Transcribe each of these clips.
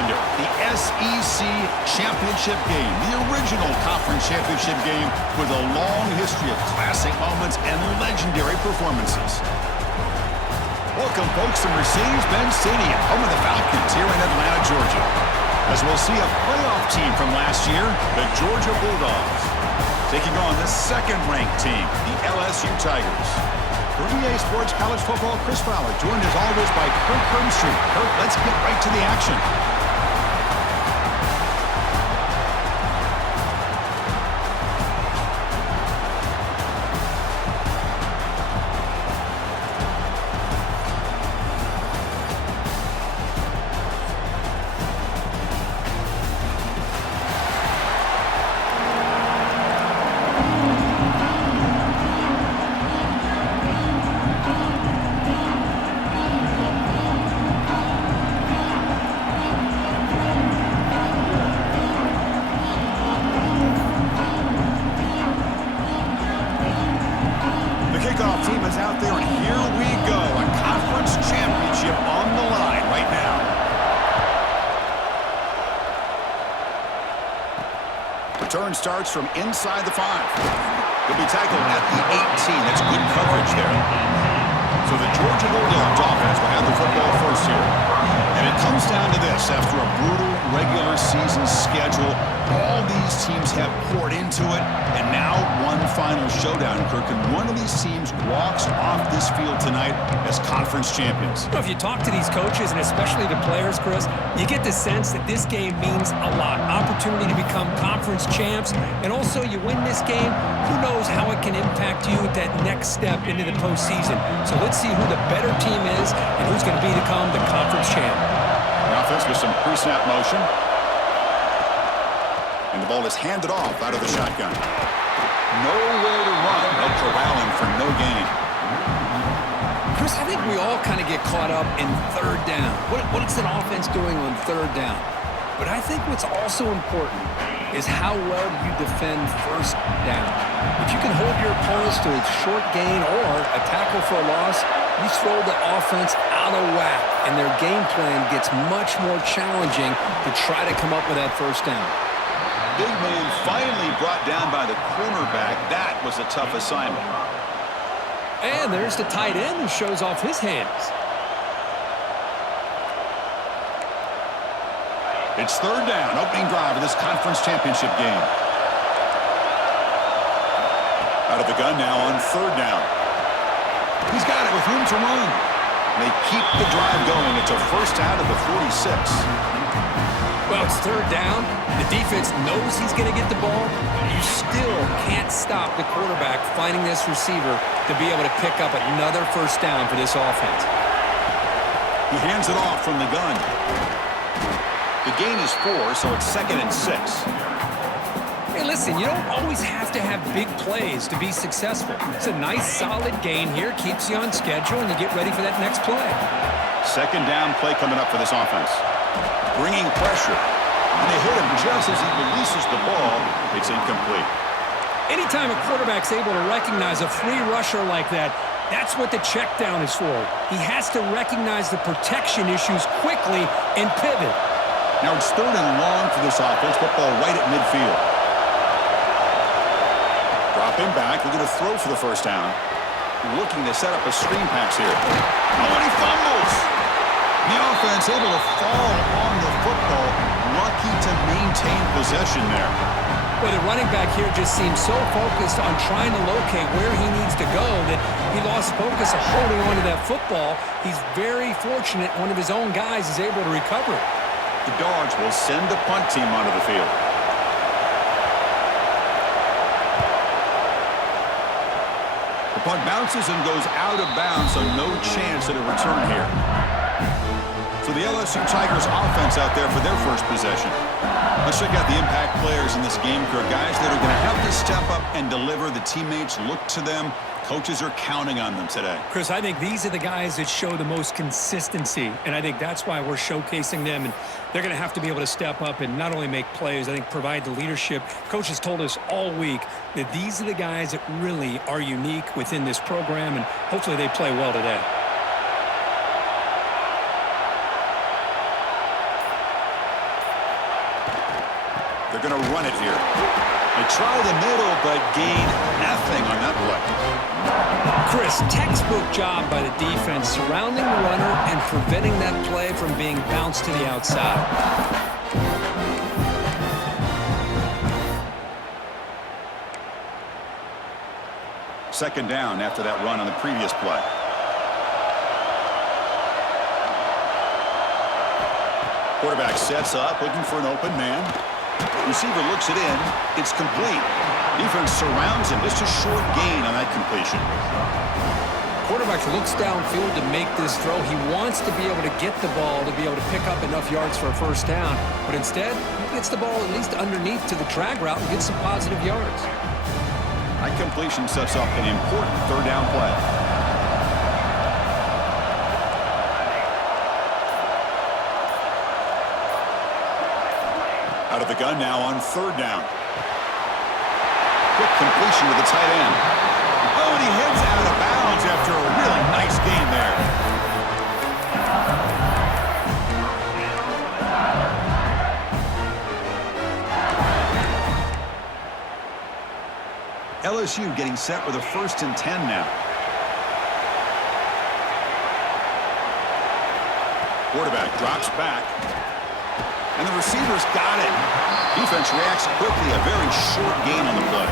calendar, the SEC Championship game, the original conference championship game with a long history of classic moments and legendary performances. Welcome, folks, to Mercedes-Benz Stadium, home of the Falcons here in Atlanta, Georgia. As we'll see a playoff team from last year, the Georgia Bulldogs, taking on the second-ranked team, the LSU Tigers. For EA Sports College Football, Chris Fowler, joined as always by Kirk Hermstreet. Kirk, let's get right to the action. Team is out there, and here we go. A conference championship on the line right now. Return starts from inside the 5. He'll be tackled at the 18. That's good coverage there. So the Georgia Bulldogs offense will have the football first here. And it comes down to this. After a brutal regular season schedule, all these teams have poured into it, and now one final showdown, Kirk, and one of these teams walks off this field tonight as conference champions. Well, if you talk to these coaches, and especially the players, Chris, you get the sense that this game means a lot. Opportunity to become conference champs, and also you win this game, who knows how it can impact you at that next step into the postseason. So let's see who the better team is and who's going to become the conference champ. The offense with some pre-snap motion. And the ball is handed off out of the shotgun. Nowhere to run. They'll corral him for no gain. Chris, I think we all kind of get caught up in third down. What's an offense doing on third down? But I think what's also important is how well you defend first down. If you can hold your opponents to a short gain or a tackle for a loss, you throw the offense out of whack, and their game plan gets much more challenging to try to come up with that first down. Big man finally brought down by the cornerback. That was a tough assignment. And there's the tight end who shows off his hands. It's third down, opening drive of this conference championship game. Out of the gun now on third down. He's got it with room to run. They keep the drive going. It's a first out of the 46. Well, it's third down. The defense knows he's going to get the ball. You still can't stop the quarterback finding this receiver to be able to pick up another first down for this offense. He hands it off from the gun. The gain is 4, so it's 2nd and 6. Hey, listen, you don't always have to have big plays to be successful. It's a nice, solid gain here. Keeps you on schedule, and you get ready for that next play. Second down play coming up for this offense. Bringing pressure. And they hit him just as he releases the ball. It's incomplete. Anytime a quarterback's able to recognize a free rusher like that, that's what the check down is for. He has to recognize the protection issues quickly and pivot. Now it's third and long for this offense. Football right at midfield. Drop him back. We're going to throw for the first down. Looking to set up a screen pass here. Oh, and he fumbles. The offense able to fall on the football. Lucky to maintain possession there. Well, the running back here just seems so focused on trying to locate where he needs to go that he lost focus of holding on to that football. He's very fortunate one of his own guys is able to recover it. The Dogs will send the punt team onto the field. The punt bounces and goes out of bounds, so no chance at a return here. So the LSU Tigers offense out there for their first possession. Let's check out the impact players in this game, guys that are going to have to step up and deliver. The teammates look to them. Coaches are counting on them today. Chris, I think these are the guys that show the most consistency, and I think that's why we're showcasing them, and they're going to have to be able to step up and not only make plays, I think provide the leadership. Coaches told us all week that these are the guys that really are unique within this program, and hopefully they play well today. They're going to run it here. They try the middle, but gain nothing on that play. Chris, textbook job by the defense surrounding the runner and preventing that play from being bounced to the outside. Second down after that run on the previous play. Quarterback sets up, looking for an open man. Receiver looks it in. It's complete. Defense surrounds him. Just a short gain on that completion. Quarterback looks downfield to make this throw. He wants to be able to get the ball to be able to pick up enough yards for a first down. But instead, he gets the ball at least underneath to the drag route and gets some positive yards. That completion sets up an important third down play. Out of the gun now on third down. Quick completion to the tight end. Oh, and he heads out of bounds after a really nice gain there. LSU getting set with a 1st and 10 now. Quarterback drops back. And the receiver's got it. Defense reacts quickly. A very short gain on the play.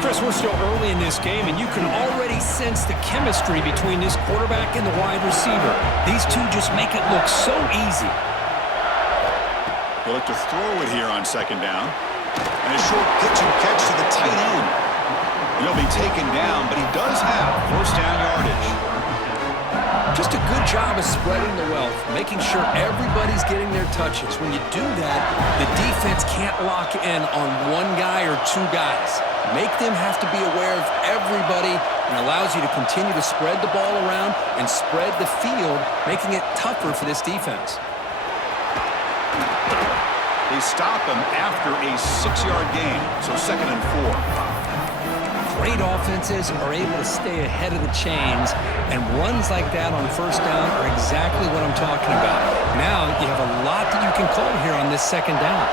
Chris, we're still early in this game, and you can already sense the chemistry between this quarterback and the wide receiver. These two just make it look so easy. They'll look to throw it here on second down. And a short pitch and catch to the tight end. And he'll be taken down, but he does have first down yardage. Just a good job of spreading the wealth, making sure everybody's getting their touches. When you do that, the defense can't lock in on one guy or two guys. Make them have to be aware of everybody, and allows you to continue to spread the ball around and spread the field, making it tougher for this defense. They stop him after a 6-yard gain, so 2nd and 4. Great offenses are able to stay ahead of the chains, and runs like that on first down are exactly what I'm talking about. Now you have a lot that you can call here on this second down.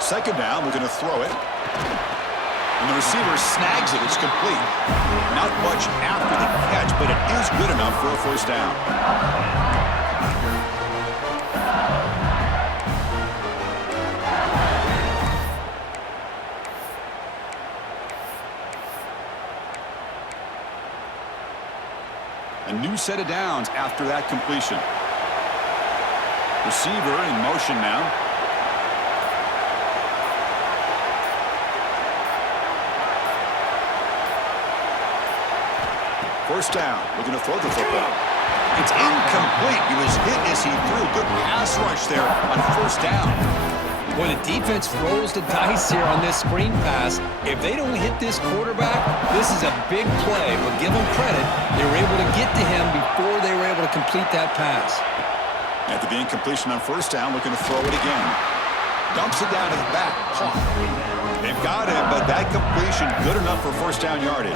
Second down, we're going to throw it. And the receiver snags it. It's complete. Not much after the catch, but it is good enough for a first down. A new set of downs after that completion. Receiver in motion now. First down. Looking to throw the football. It's incomplete. He was hit as he threw. Good pass rush there on first down. Boy, the defense rolls the dice here on this screen pass. If they don't hit this quarterback, this is a big play. But give them credit, they were able to get to him before they were able to complete that pass. After the incompletion on first down, looking to throw it again. Dumps it down to the back. They've got it, but that completion good enough for first down yardage.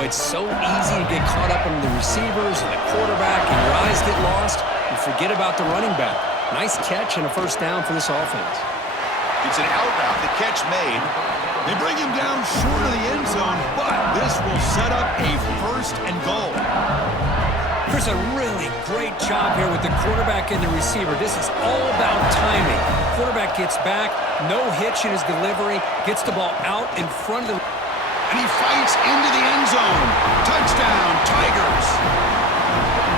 Boy, it's so easy to get caught up in the receivers and the quarterback, and your eyes get lost. You forget about the running back. Nice catch and a first down for this offense. It's an out route. The catch made. They bring him down short of the end zone, but this will set up a first and goal. Chris, a really great job here with the quarterback and the receiver. This is all about timing. Quarterback gets back, no hitch in his delivery, gets the ball out in front of the... And he fights into the end zone. Touchdown, Tigers.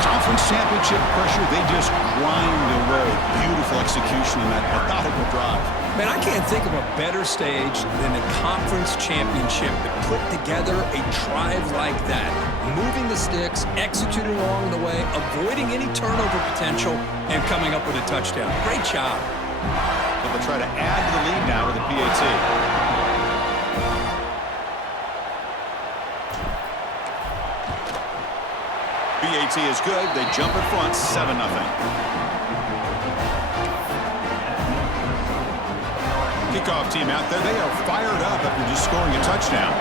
Conference championship pressure, they just grind away. Beautiful execution in that methodical drive. Man, I can't think of a better stage than the conference championship to put together a drive like that. Moving the sticks, executing along the way, avoiding any turnover potential, and coming up with a touchdown. Great job. So they'll try to add to the lead now with the PAT. PAT is good. They jump in front, 7-0. Kickoff team out there. They are fired up after just scoring a touchdown.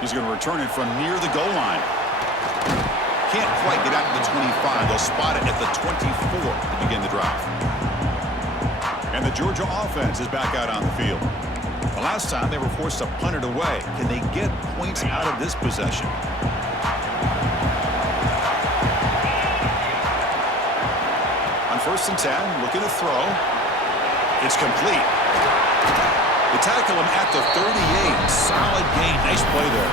He's going to return it from near the goal line. Can't quite get out to the 25. They'll spot it at the 24 to begin the drive. And the Georgia offense is back out on the field. The last time they were forced to punt it away. Can they get points out of this possession? On 1st and 10, looking to throw. It's complete. They tackle him at the 38. Solid gain. Nice play there.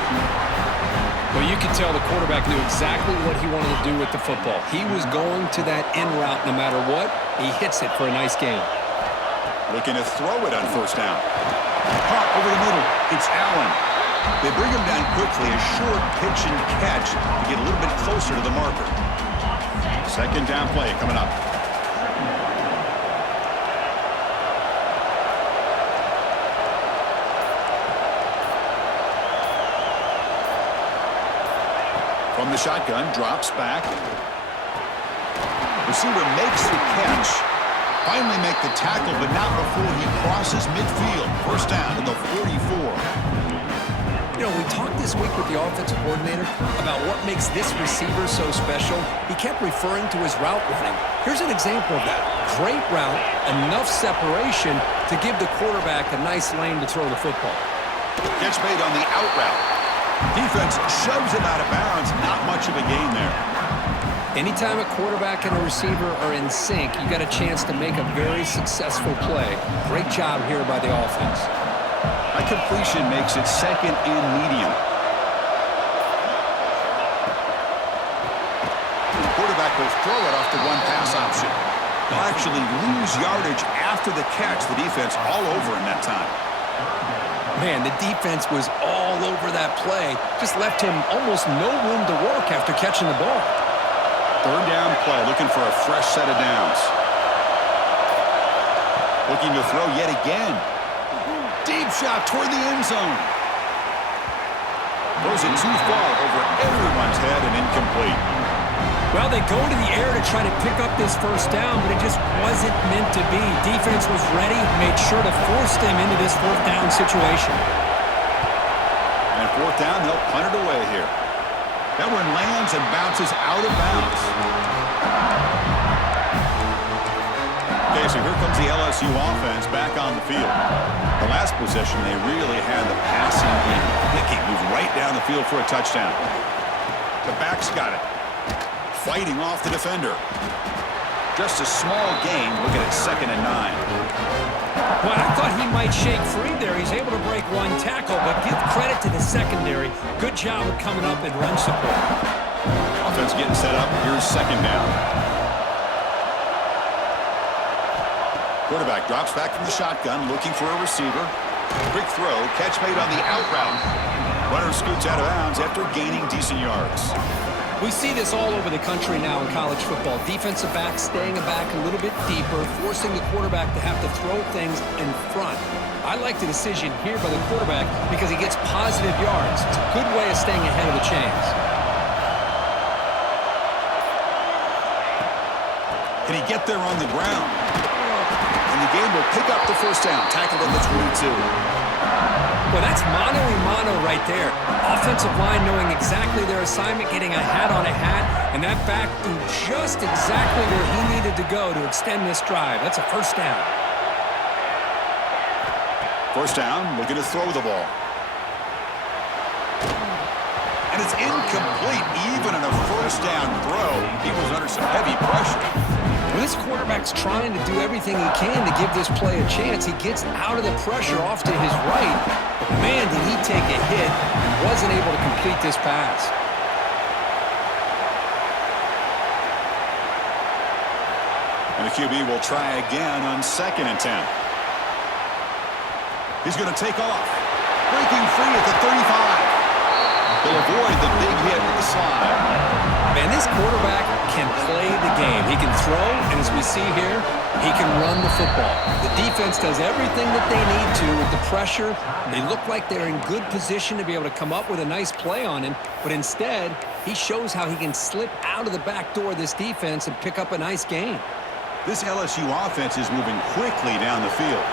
Well, you can tell the quarterback knew exactly what he wanted to do with the football. He was going to that in route no matter what. He hits it for a nice gain. Looking to throw it on 1st down. Pop over the middle. It's Allen. They bring him down quickly. A short pitch and catch to get a little bit closer to the marker. 2nd down play coming up. From the shotgun, drops back. Receiver makes the catch. Finally make the tackle, but not before he crosses midfield. 1st down to the 44. You know, we talked this week with the offensive coordinator about what makes this receiver so special. He kept referring to his route running. Here's an example of that. Great route, enough separation to give the quarterback a nice lane to throw the football. Catch made on the out route. Defense shoves him out of bounds. Not much of a gain there. Anytime a quarterback and a receiver are in sync, you got a chance to make a very successful play. Great job here by the offense. A completion makes it 2nd and medium. The quarterback will throw it off the one pass option. They'll actually lose yardage after the catch. The defense all over in that time. Man, the defense was all over that play. Just left him almost no room to work after catching the ball. 3rd down play, looking for a fresh set of downs. Looking to throw yet again. Deep shot toward the end zone. Throws it too far over everyone's head and incomplete. Well, they go to the air to try to pick up this 1st down, but it just wasn't meant to be. Defense was ready, made sure to force them into this 4th down situation. And 4th down, they'll punt it away here. That one lands and bounces out of bounds. Okay, so here comes the LSU offense back on the field. The last possession, they really had the passing game clicking. Moved right down the field for a touchdown. The back's got it. Fighting off the defender. Just a small gain. Looking at 2nd and 9. Well, I thought he might shake free there. He's able to break one tackle, but give credit to the secondary. Good job of coming up and run support. Offense getting set up. Here's 2nd down. Quarterback drops back from the shotgun, looking for a receiver. Quick throw. Catch made on the out route. Runner scoots out of bounds after gaining decent yards. We see this all over the country now in college football. Defensive backs staying back a little bit deeper, forcing the quarterback to have to throw things in front. I like the decision here by the quarterback because he gets positive yards. It's a good way of staying ahead of the chains. Can he get there on the ground? And the game will pick up the 1st down. Tackled at the 22. Well, that's mano-a-mano right there. Offensive line knowing exactly their assignment, getting a hat on a hat, and that back threw just exactly where he needed to go to extend this drive. That's a 1st down. 1st down, looking to throw the ball. And it's incomplete, even in a 1st down throw. He was under some heavy pressure. Well, this quarterback's trying to do everything he can to give this play a chance. He gets out of the pressure off to his right. But man, did he take a hit and wasn't able to complete this pass. And the QB will try again on 2nd and 10. He's going to take off. Breaking free at the 35. He'll avoid the big hit with the slide. Man, this quarterback can play the game. He can throw, and as we see here, he can run the football. The defense does everything that they need to with the pressure. They look like they're in good position to be able to come up with a nice play on him, but instead, he shows how he can slip out of the back door of this defense and pick up a nice gain. This LSU offense is moving quickly down the field.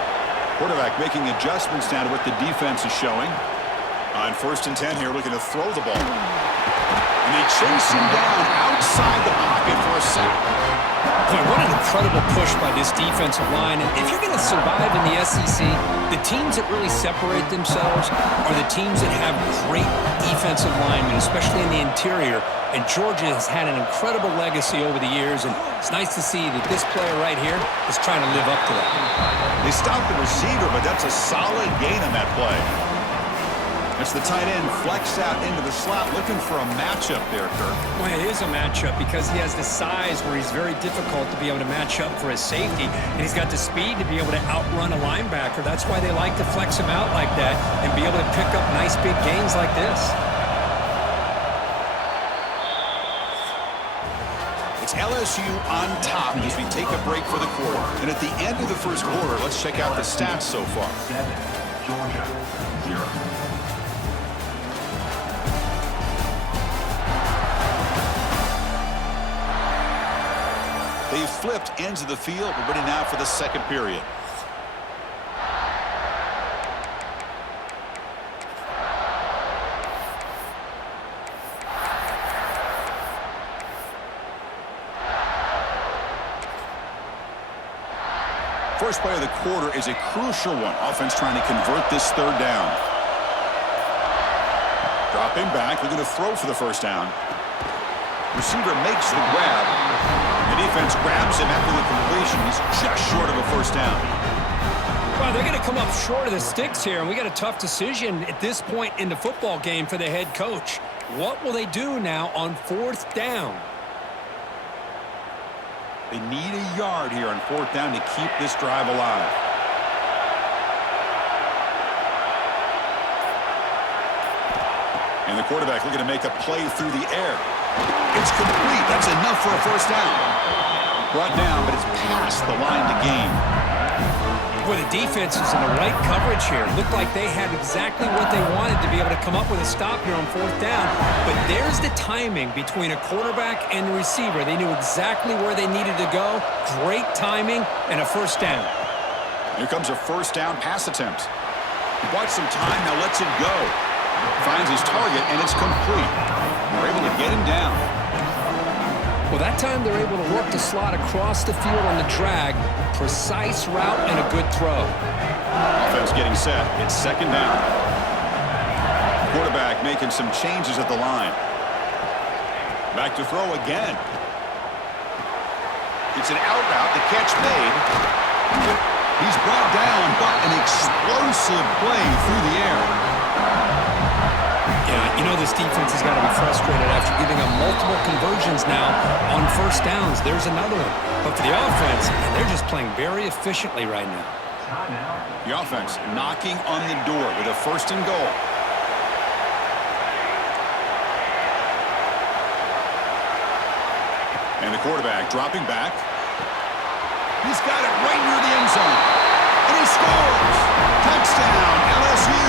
Quarterback making adjustments down to what the defense is showing. On 1st and 10 here, looking to throw the ball. And they chase him down outside the pocket for a sack. Boy, what an incredible push by this defensive line. And if you're going to survive in the SEC, the teams that really separate themselves are the teams that have great defensive linemen, especially in the interior. And Georgia has had an incredible legacy over the years, and it's nice to see that this player right here is trying to live up to that. They stopped the receiver, but that's a solid gain on that play. It's the tight end flexed out into the slot, looking for a matchup there, Kirk. Well, it is a matchup because he has the size where he's very difficult to be able to match up for his safety, and he's got the speed to be able to outrun a linebacker. That's why they like to flex him out like that and be able to pick up nice big gains like this. It's LSU on top as we take a break for the quarter. And at the end of the first quarter, let's check out the stats so far. 7, Georgia, 0. They flipped ends of the field. We're ready now for the second period. First play of the quarter is a crucial one. Offense trying to convert this third down. Dropping back, looking to throw for the first down. Receiver makes the grab. The defense grabs him after the completion. He's just short of a first down. Well, they're going to come up short of the sticks here, and we got a tough decision at this point in the football game for the head coach. What will they do now on 4th down? They need a yard here on 4th down to keep this drive alive. And the quarterback looking to make a play through the air. It's complete. That's enough for a first down. Brought down, but it's past the line to gain. Well, the defense is in the right coverage here. Looked like they had exactly what they wanted to be able to come up with a stop here on 4th down. But there's the timing between a quarterback and the receiver. They knew exactly where they needed to go. Great timing and a first down. Here comes a first down pass attempt. He bought some time, now lets it go. Finds his target, and it's complete. They're able to get him down. Well, that time they're able to work the slot across the field on the drag. Precise route and a good throw. Offense getting set. It's second down. Quarterback making some changes at the line. Back to throw again. It's an out route. The catch made. He's brought down, but an explosive play through the air. Yeah, you know this defense has got to be frustrated after giving them multiple conversions now on first downs. There's another one. But for the offense, they're just playing very efficiently right now. The offense knocking on the door with a first and goal. And the quarterback dropping back. He's got it right near the end zone. And he scores! Touchdown, LSU!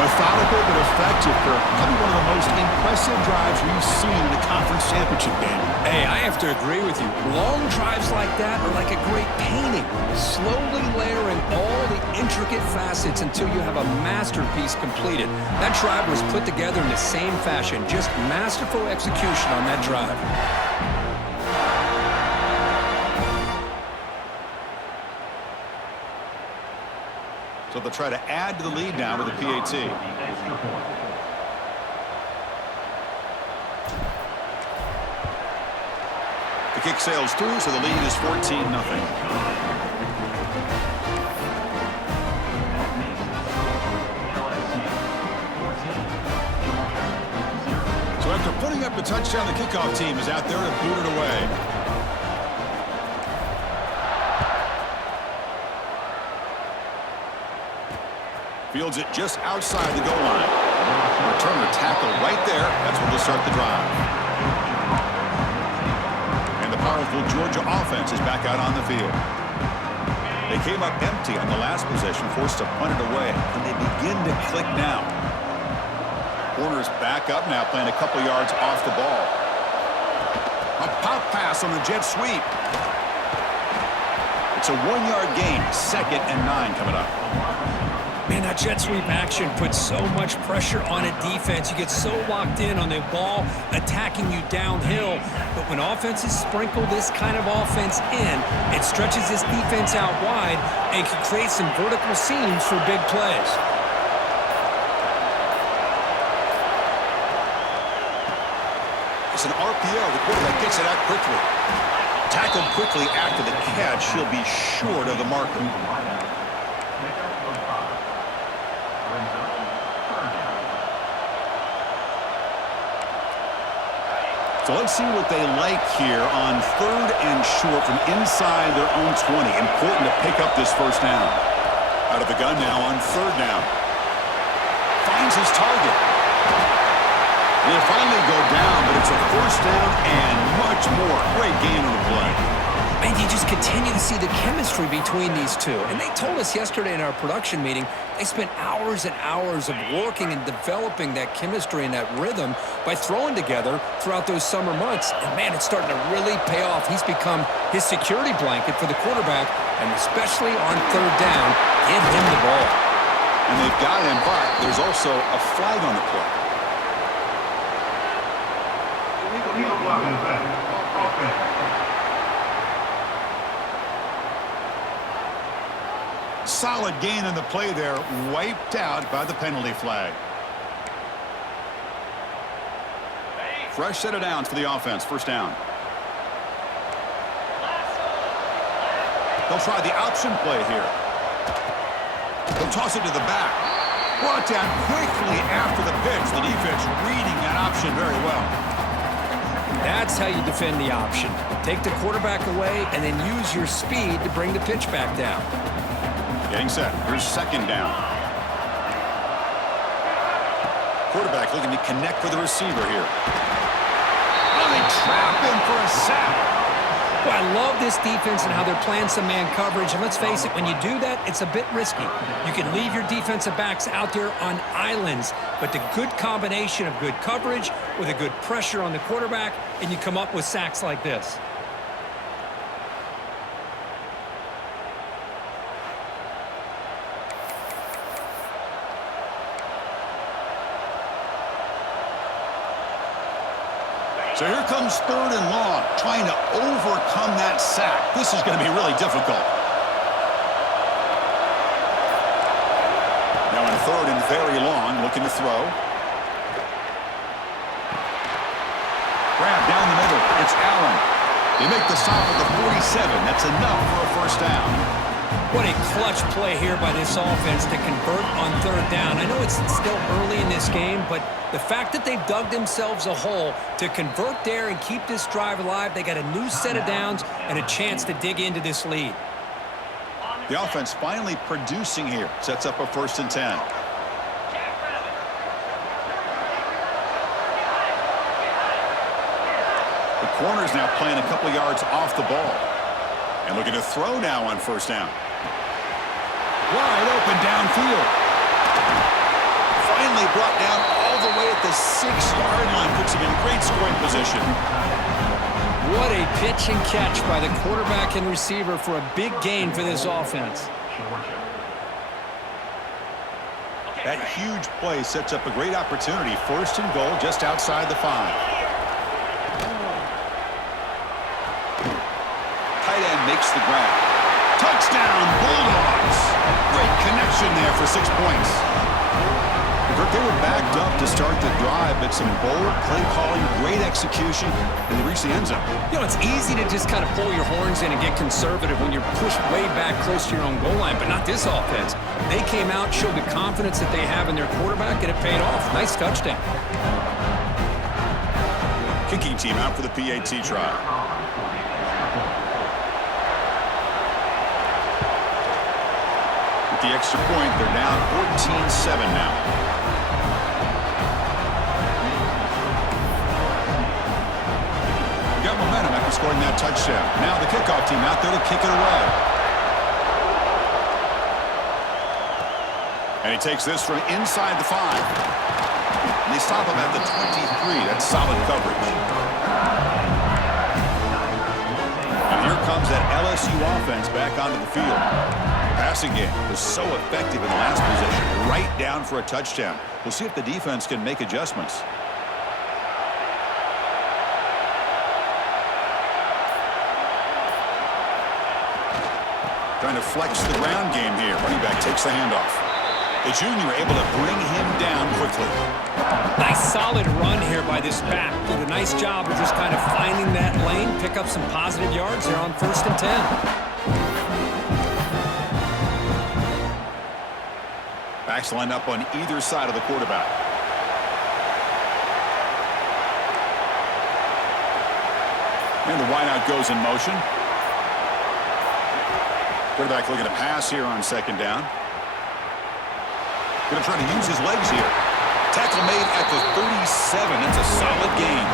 Methodical but effective for probably one of the most impressive drives we've seen in a conference championship game. Hey, I have to agree with you. Long drives like that are like a great painting. Slowly layering all the intricate facets until you have a masterpiece completed. That drive was put together in the same fashion. Just masterful execution on that drive. So they'll try to add to the lead now with the PAT. The kick sails through, so the lead is 14-0. So after putting up a touchdown, the kickoff team is out there to boot it away. Fields it just outside the goal line. Returner tackle right there. That's where they'll start the drive. And the powerful Georgia offense is back out on the field. They came up empty on the last possession, forced to punt it away. And they begin to click now. Corner's back up now, playing a couple yards off the ball. A pop pass on the jet sweep. It's a 1-yard gain. 2nd and 9 coming up. Man, that jet sweep action puts so much pressure on a defense. You get so locked in on the ball attacking you downhill. But when offenses sprinkle this kind of offense in, it stretches this defense out wide and can create some vertical seams for big plays. It's an RPO. The quarterback gets it out quickly. Tackled quickly after the catch. He'll be short of the marker. So let's see what they like here on 3rd and short from inside their own 20. Important to pick up this first down. Out of the gun now on 3rd down. Finds his target. And they finally go down, but it's a first down and much more. Great gain on the play. And you just continue to see the chemistry between these two. And they told us yesterday in our production meeting, they spent hours and hours of working and developing that chemistry and that rhythm by throwing together throughout those summer months. And, man, it's starting to really pay off. He's become his security blanket for the quarterback, and especially on 3rd down, give him the ball. And they've got him, but there's also a flag on the play. Illegal blocking offense. Solid gain on the play there, wiped out by the penalty flag. Fresh set of downs for the offense, first down. They'll try the option play here. They'll toss it to the back. Brought down quickly after the pitch. The defense reading that option very well. That's how you defend the option. Take the quarterback away and then use your speed to bring the pitch back down. Getting set. Here's 2nd down. Quarterback looking to connect with the receiver here. Oh, they trap him for a sack. Well, I love this defense and how they're playing some man coverage. And let's face it, when you do that, it's a bit risky. You can leave your defensive backs out there on islands, but the good combination of good coverage with a good pressure on the quarterback, and you come up with sacks like this. So here comes 3rd and long, trying to overcome that sack. This is going to be really difficult. Now on 3rd and very long, looking to throw. Grab down the middle. It's Allen. They make the stop at the 47. That's enough for a first down. What a clutch play here by this offense to convert on 3rd down. I know it's still early in this game, but the fact that they've dug themselves a hole to convert there and keep this drive alive, they got a new set of downs and a chance to dig into this lead. The offense finally producing here. Sets up a 1st and 10. The corner's now playing a couple yards off the ball. And looking to throw now on 1st down. Wide open downfield. Finally brought down all the way at the 6-yard line. Puts him in great scoring position. What a pitch and catch by the quarterback and receiver for a big gain for this offense. That huge play sets up a great opportunity. 1st and goal just outside the 5. Tight end makes the grab. Touchdown, Bulldogs. Great connection there for 6 points. They were backed up to start the drive, but some bold play calling, great execution, and they reached the end zone. You know, it's easy to just kind of pull your horns in and get conservative when you're pushed way back close to your own goal line, but not this offense. They came out, showed the confidence that they have in their quarterback, and it paid off. Nice touchdown. Kicking team out for the PAT try. With the extra point, they're down 14-7 now. Got momentum after scoring that touchdown. Now the kickoff team out there to kick it away. And he takes this from inside the 5. And they stop him at the 23. That's solid coverage. And here comes that LSU offense back onto the field. passing game was so effective in the last possession, right down for a touchdown. We'll see if the defense can make adjustments. Trying to flex the ground game here. Running back takes the handoff. The junior able to bring him down quickly. Nice solid run here by this back. Did a nice job of just kind of finding that lane, pick up some positive yards there on 1st and 10. Backs line up on either side of the quarterback. And the wideout goes in motion. Quarterback looking to pass here on 2nd down. Going to try to use his legs here. Tackle made at the 37. That's a solid gain.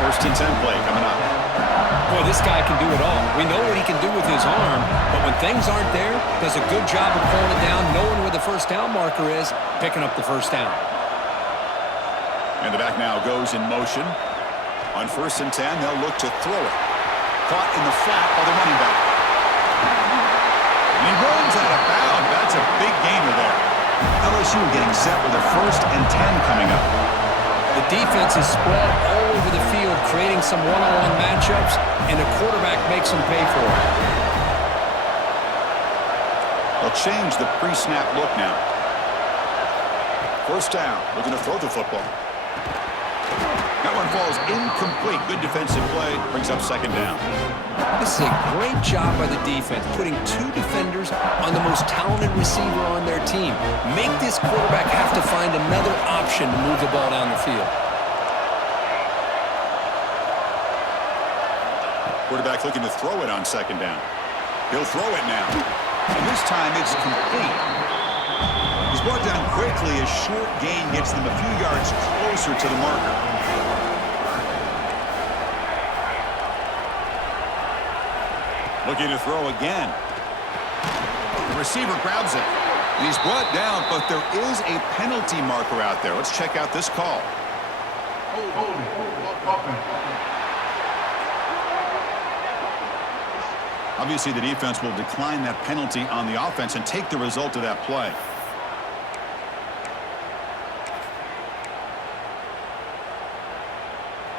1st and 10 play coming up. Boy, this guy can do it all. We know what he can do with his arm, but when things aren't there, does a good job of pulling it down, knowing where the 1st down marker is, picking up the 1st down. And the back now goes in motion. On 1st and 10, they'll look to throw it. Caught in the flat by the running back. And he runs out of bounds. That's a big gainer there. LSU getting set with a 1st and 10 coming up. The defense is spread all over the field, creating some one-on-one matchups, and the quarterback makes them pay for it. They'll change the pre-snap look now. 1st down, looking to throw the football. That one falls incomplete. Good defensive play, brings up 2nd down. This is a great job by the defense, putting 2 defenders on the most talented receiver on their team. Make this quarterback have to find another option to move the ball down the field. Quarterback looking to throw it on 2nd down. He'll throw it now. And this time it's complete. He's brought down quickly. A short gain gets them a few yards closer to the marker. Looking to throw again. The receiver grabs it. And he's brought down, but there is a penalty marker out there. Let's check out this call. Obviously, the defense will decline that penalty on the offense and take the result of that play.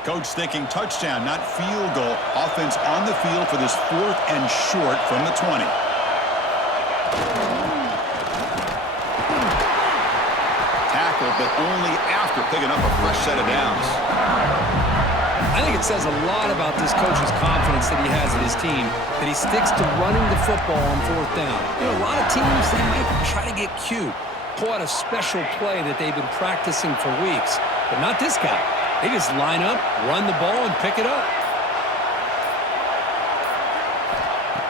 Coach thinking touchdown, not field goal. Offense on the field for this 4th and short from the 20. Tackle, but only after picking up a fresh set of downs. I think it says a lot about this coach's confidence that he has in his team, that he sticks to running the football on 4th down. You know, a lot of teams, they might try to get cute, pull out a special play that they've been practicing for weeks, but not this guy. They just line up, run the ball, and pick it up.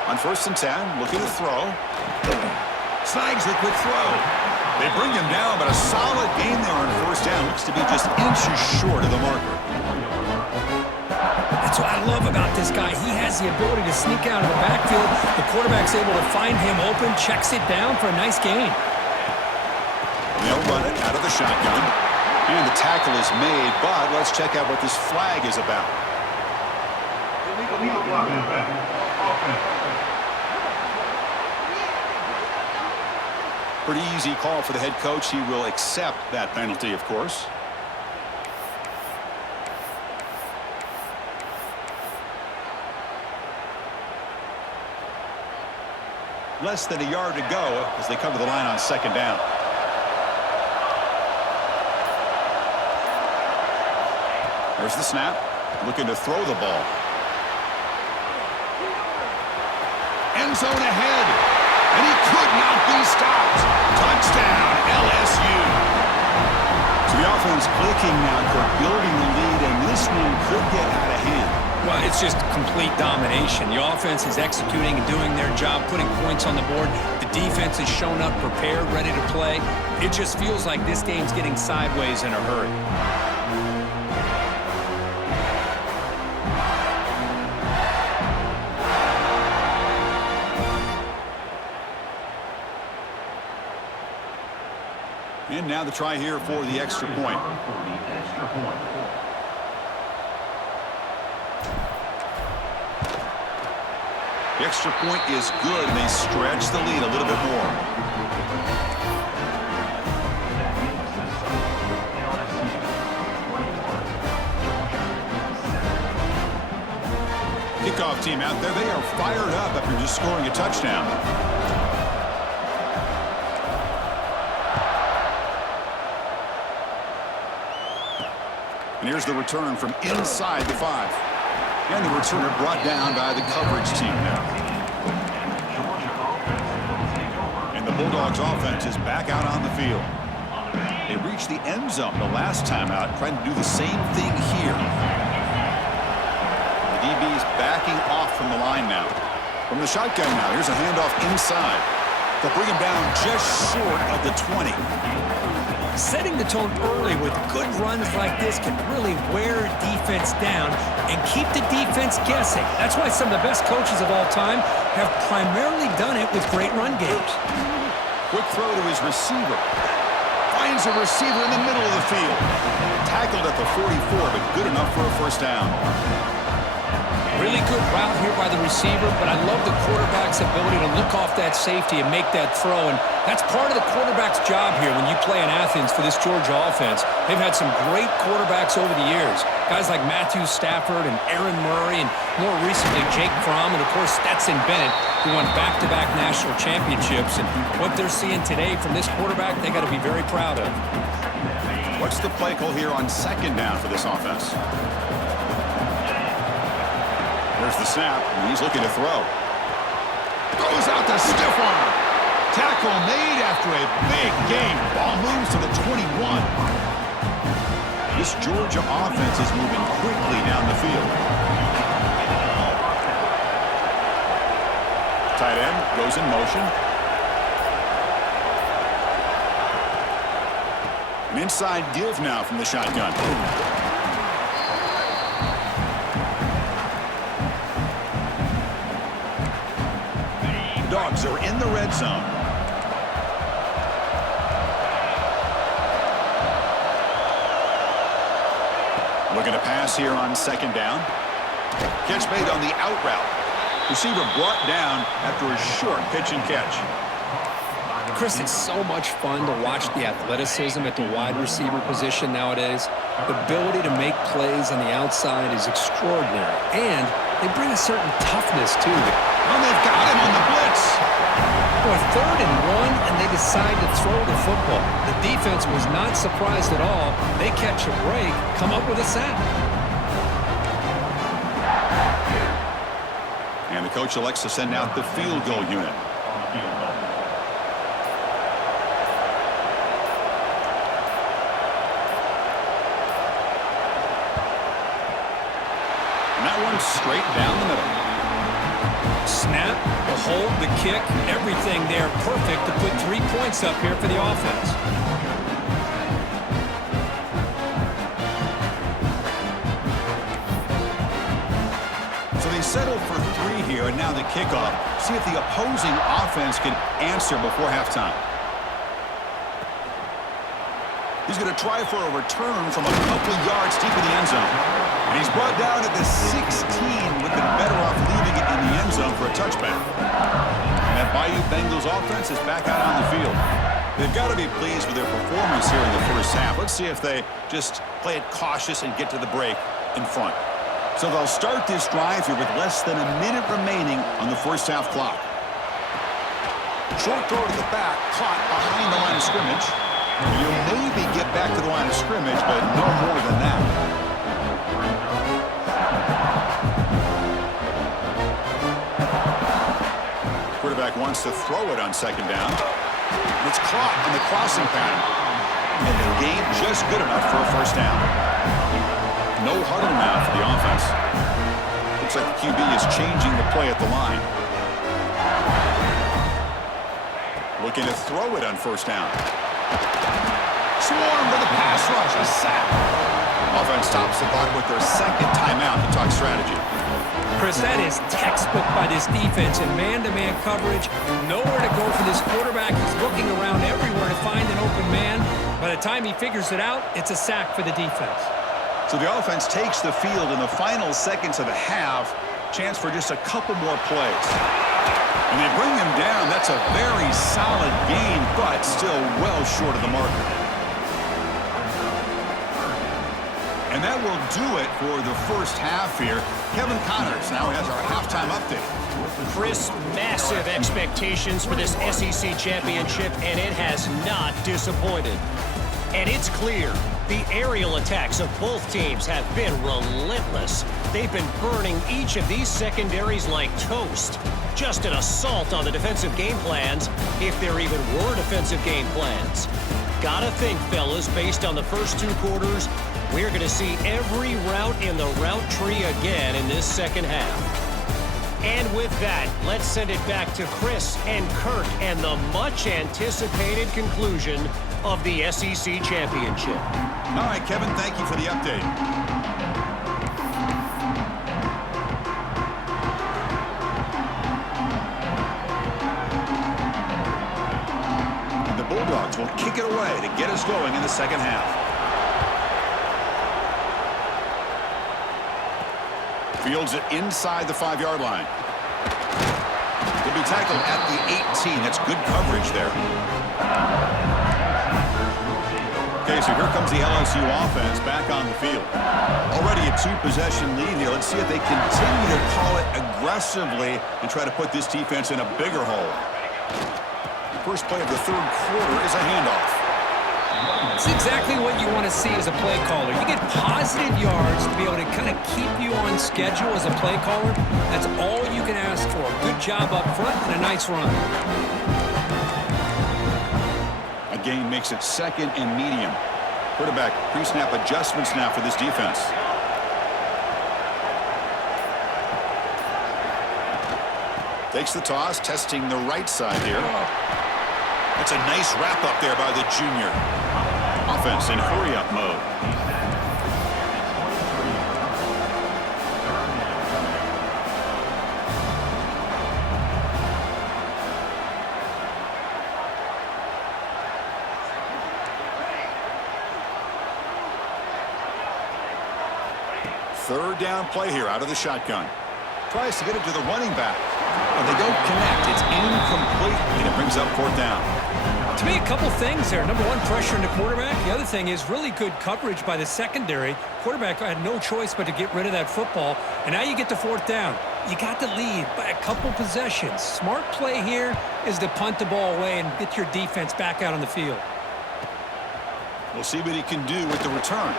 On 1st and 10, looking to throw. Snags the quick throw. They bring him down, but a solid gain there on 1st down. Looks to be just inches short of the marker. That's what I love about this guy. He has the ability to sneak out of the backfield. The quarterback's able to find him open, checks it down for a nice gain. They'll run it out of the shotgun. And the tackle is made, but let's check out what this flag is about. Pretty easy call for the head coach. He will accept that penalty, of course. Less than a yard to go as they come to the line on 2nd down. There's the snap. Looking to throw the ball. End zone ahead. And he could not be stopped. Touchdown, LSU. So the offense clicking now, building the lead, and this one could get out of hand. Well, it's just complete domination. The offense is executing and doing their job, putting points on the board. The defense has shown up, prepared, ready to play. It just feels like this game's getting sideways in a hurry. And now the try here for the extra point. The extra point is good, and they stretch the lead a little bit more. Kickoff team out there. They are fired up after just scoring a touchdown. And here's the return from inside the 5. And the returner brought down by the coverage team now. And the Bulldogs offense is back out on the field. They reached the end zone the last time out, trying to do the same thing here. The DB's backing off from the line now. From the shotgun now, here's a handoff inside. They'll bring him down just short of the 20. Setting the tone early with good runs like this can really wear defense down and keep the defense guessing. That's why some of the best coaches of all time have primarily done it with great run games. Quick throw to his receiver. Finds a receiver in the middle of the field. Tackled at the 44, but good enough for a first down. Really good route here by the receiver, but I love the quarterback's ability to look off that safety and make that throw. And that's part of the quarterback's job here when you play in Athens for this Georgia offense. They've had some great quarterbacks over the years. Guys like Matthew Stafford and Aaron Murray, and more recently Jake Fromm, and of course Stetson Bennett, who won back-to-back national championships. And what they're seeing today from this quarterback, they got to be very proud of. What's the play call here on second down for this offense? There's the snap, and he's looking to throw. Throws out the stiff arm. Tackle made after a big game. Ball moves to the 21. This Georgia offense is moving quickly down the field. Tight end goes in motion. An inside give now from the shotgun. Dogs are in the red zone. Looking to pass here on second down. Catch made on the out route. Receiver brought down after a short pitch and catch. Chris, it's so much fun to watch the athleticism at the wide receiver position nowadays. The ability to make plays on the outside is extraordinary, and they bring a certain toughness to it. Oh, they've got him on the blitz. Boy, 3rd and 1, and they decide to throw the football. The defense was not surprised at all. They catch a break, come up with a sack. And the coach elects to send out the field goal unit. And that one's straight down the middle. Snap, the hold, the kick, everything there perfect to put 3 points up here for the offense. So they settled for 3 here, and now the kickoff. See if the opposing offense can answer before halftime. He's going to try for a return from a couple yards deep in the end zone. And he's brought down at the 16. Would have been better off leaving it in the end zone for a touchback. And that Bayou Bengals offense is back out on the field. They've got to be pleased with their performance here in the first half. Let's see if they just play it cautious and get to the break in front. So they'll start this drive here with less than a minute remaining on the first half clock. Short throw to the back, caught behind the line of scrimmage. You'll maybe get back to the line of scrimmage, but no more than that. Quarterback wants to throw it on second down. It's caught in the crossing pattern. And the game just good enough for a first down. No huddle now for the offense. Looks like the QB is changing the play at the line. Looking to throw it on first down. Swarm for the pass rush, a sack. Offense stops the clock with their second timeout to talk strategy. Chris, that is textbook by this defense in man-to-man coverage. Nowhere to go for this quarterback. He's looking around everywhere to find an open man. By the time he figures it out, it's a sack for the defense. So the offense takes the field in the final seconds of the half. Chance for just a couple more plays. And they bring him down. That's a very solid gain, but still well short of the marker. And that will do it for the first half here. Kevin Connors now has our halftime update. Chris, massive expectations for this SEC championship, and it has not disappointed. And it's clear the aerial attacks of both teams have been relentless. They've been burning each of these secondaries like toast. Just an assault on the defensive game plans, if there even were defensive game plans. Gotta think, fellas, based on the first two quarters, we're going to see every route in the route tree again in this second half. And with that, let's send it back to Chris and Kirk and the much-anticipated conclusion of the SEC Championship. All right, Kevin, thank you for the update. And the Bulldogs will kick it away to get us going in the second half. Fields it inside the 5-yard line. He'll be tackled at the 18. That's good coverage there. Okay, so here comes the LSU offense back on the field. Already a 2-possession lead here. Let's see if they continue to call it aggressively and try to put this defense in a bigger hole. First play of the third quarter is a handoff. It's exactly what you want to see as a play caller. You get positive yards to be able to kind of keep you on schedule as a play caller. That's all you can ask for. A good job up front and a nice run. A gain makes it second and medium. Quarterback pre-snap adjustments now for this defense. Takes the toss, testing the right side here. That's a nice wrap up there by the junior. Offense in hurry-up mode. Third down play here out of the shotgun. Tries to get it to the running back. And they don't connect. It's incomplete, and it brings up fourth down. To me, a couple things there. Number one, pressure in the quarterback. The other thing is really good coverage by the secondary. Quarterback had no choice but to get rid of that football. And now you get to fourth down. You got the lead by a couple possessions. Smart play here is to punt the ball away and get your defense back out on the field. We'll see what he can do with the return.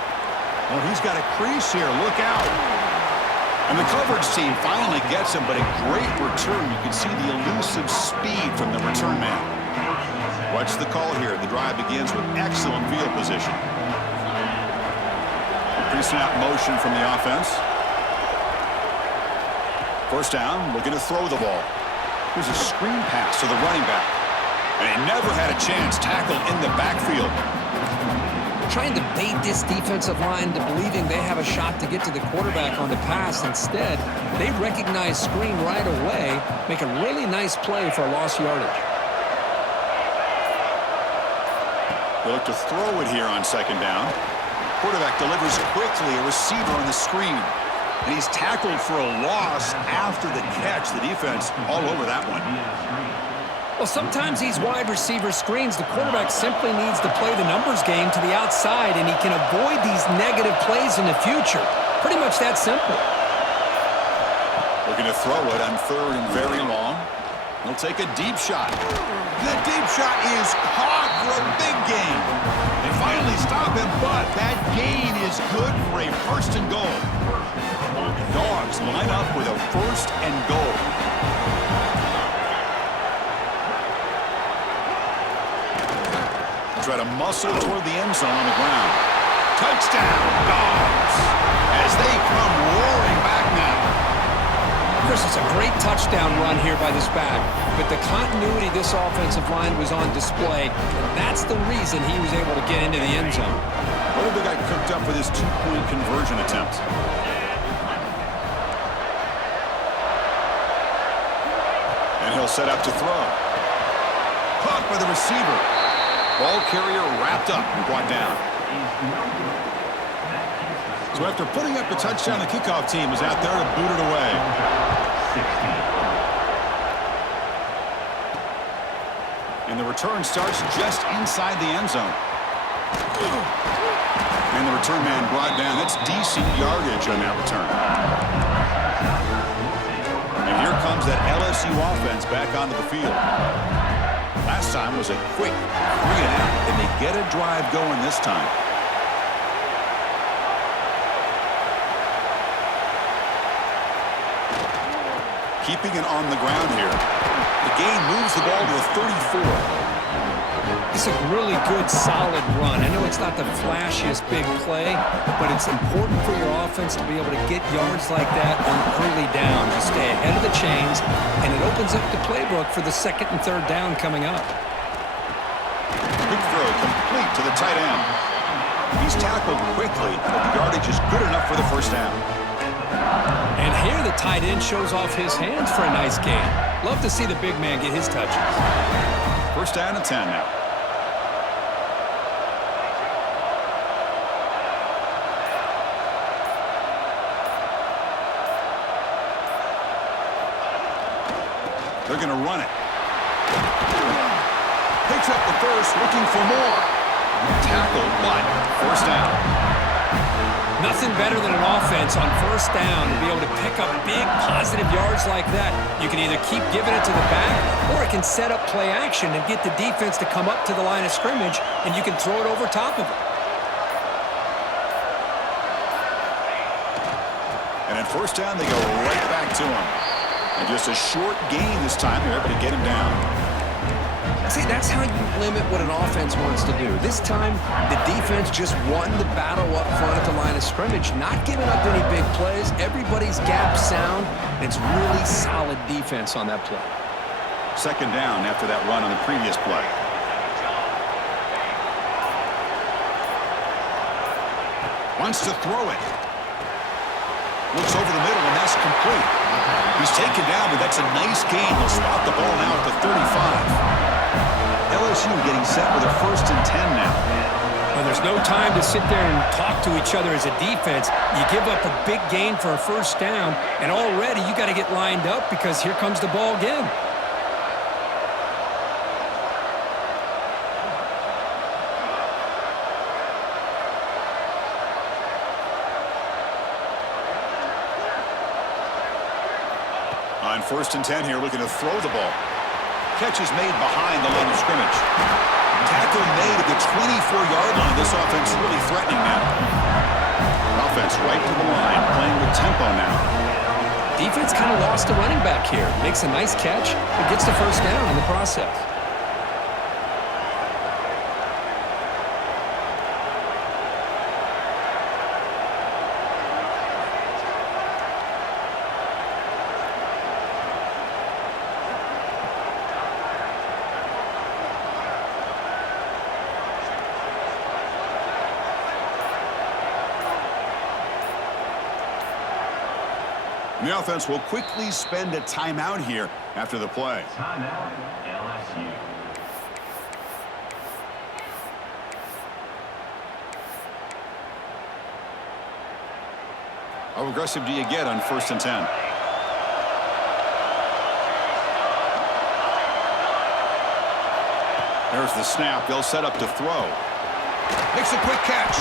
Well, he's got a crease here. Look out. And the coverage team finally gets him, but a great return. You can see the elusive speed from the return man. Watch the call here. The drive begins with excellent field position. Pre-snap motion from the offense. First down, looking to throw the ball. Here's a screen pass to the running back. And he never had a chance, tackled in the backfield. Trying to bait this defensive line into believing they have a shot to get to the quarterback on the pass. Instead, they recognize screen right away, make a really nice play for lost yardage. They look to throw it here on second down. Quarterback delivers quickly, a receiver on the screen. And he's tackled for a loss after the catch. The defense all over that one. Well, sometimes these wide receiver screens, the quarterback simply needs to play the numbers game to the outside, and he can avoid these negative plays in the future. Pretty much that simple. Looking to throw it on third and very long. He'll take a deep shot. The deep shot is caught for a big gain. They finally stop him, but that gain is good for a first and goal. The Dogs line up with a first and goal. Try to muscle toward the end zone on the ground. Touchdown, Dogs, as they come roaring back now. Chris, it's a great touchdown run here by this back, but the continuity of this offensive line was on display, and that's the reason he was able to get into the end zone. What have they got cooked up for this two-point conversion attempt? And he'll set up to throw. Caught by the receiver. Ball carrier wrapped up and brought down. So after putting up the touchdown, the kickoff team is out there to boot it away. And the return starts just inside the end zone. And the return man brought down. That's decent yardage on that return. And here comes that LSU offense back onto the field. Last time was a quick 3-and-out, and they get a drive going this time. Keeping it on the ground here. The gain moves the ball to the 34. It's a really good, solid run. I know it's not the flashiest big play, but it's important for your offense to be able to get yards like that on early down. You stay ahead of the chains, and it opens up the playbook for the second and third down coming up. Big throw complete to the tight end. He's tackled quickly, but the yardage is good enough for the first down. And here the tight end shows off his hands for a nice gain. Love to see the big man get his touches. First down and 10 now. They're going to run it. Picks up the first, looking for more. Tackled, but first down. Nothing better than an offense on first down to be able to pick up big positive yards like that. You can either keep giving it to the back, or it can set up play action and get the defense to come up to the line of scrimmage, and you can throw it over top of it. And at first down, they go right back to him. And just a short gain this time. They're able to get him down. See, that's how you limit what an offense wants to do. This time, the defense just won the battle up front at the line of scrimmage, not giving up any big plays. Everybody's gap sound. It's really solid defense on that play. Second down after that run on the previous play. Wants to throw it. Looks over the middle, and that's complete. He's taken down, but that's a nice gain. He'll spot the ball now at the 35. LSU getting set with a first and 10 now. Well, there's no time to sit there and talk to each other as a defense. You give up a big gain for a first down, and already you got to get lined up because here comes the ball again. On first and 10 here, looking to throw the ball. Catch is made behind the line of scrimmage. Tackle made at the 24-yard line. This offense really threatening now. Offense right to the line, playing with tempo now. Defense kind of lost a running back here. Makes a nice catch and gets the first down in the process. The offense will quickly spend a timeout here after the play. Timeout, LSU. How aggressive do you get on first and 10? There's the snap. They'll set up to throw. Makes a quick catch.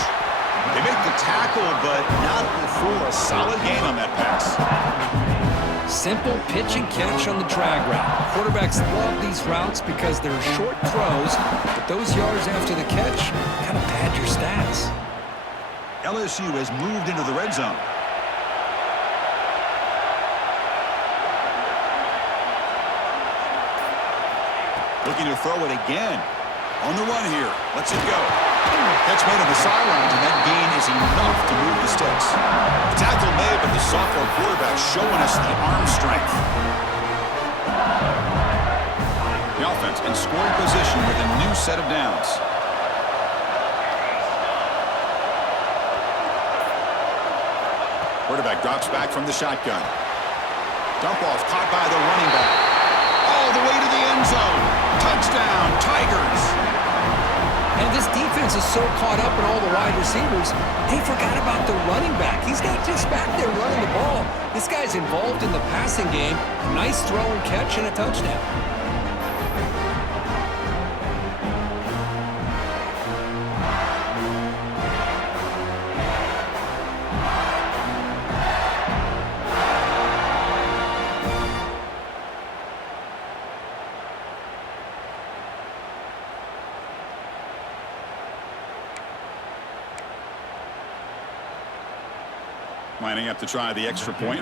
They make the tackle, but not before a solid gain on that pass. Simple pitch and catch on the drag route. Quarterbacks love these routes because they're short throws, but those yards after the catch kind of pad your stats. LSU has moved into the red zone. Looking to throw it again. On the run here. Lets it go. Catch made on the sidelines, and that gain is enough to move the sticks. Tackle made, but the sophomore quarterback showing us the arm strength. The offense in scoring position with a new set of downs. Quarterback drops back from the shotgun. Dump off caught by the running back. All the way to the end zone. Touchdown, Tigers. And this defense defense is so caught up in all the wide receivers, they forgot about the running back. He's not just back there running the ball. This guy's involved in the passing game. Nice throw and catch and a touchdown. Lining up to try the extra point.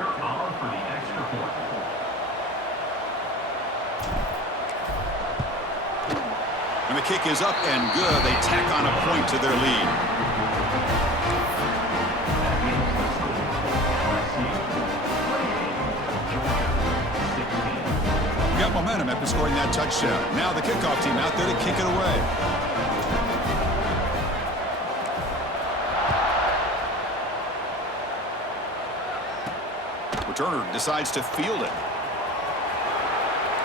And the kick is up and good. They tack on a point to their lead. Got momentum after scoring that touchdown. Now the kickoff team out there to kick it away. Returner decides to field it.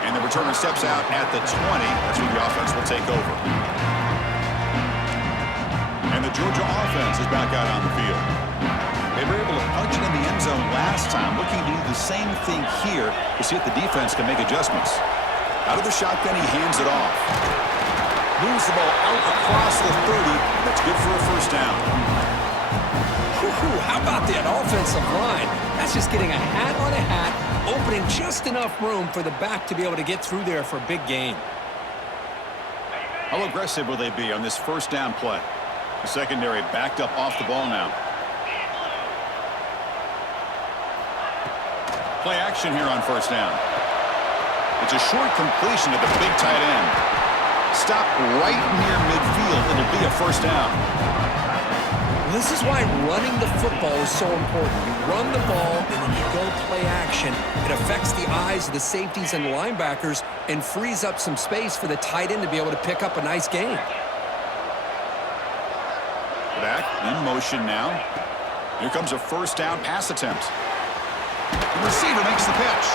And the returner steps out at the 20. That's where the offense will take over. And the Georgia offense is back out on the field. They were able to punch it in the end zone last time, looking to do the same thing here to see if the defense can make adjustments. Out of the shotgun, he hands it off. Moves the ball out across the 30. That's good for a first down. How about that offensive line? That's just getting a hat on a hat, opening just enough room for the back to be able to get through there for a big gain. How aggressive will they be on this first down play? The secondary backed up off the ball now. Play action here on first down. It's a short completion to the big tight end. Stop right near midfield, and it'll be a first down. This is why running the football is so important. You run the ball, and then you go play action. It affects the eyes of the safeties and linebackers and frees up some space for the tight end to be able to pick up a nice gain. Back in motion now. Here comes a first down pass attempt. The receiver makes the catch.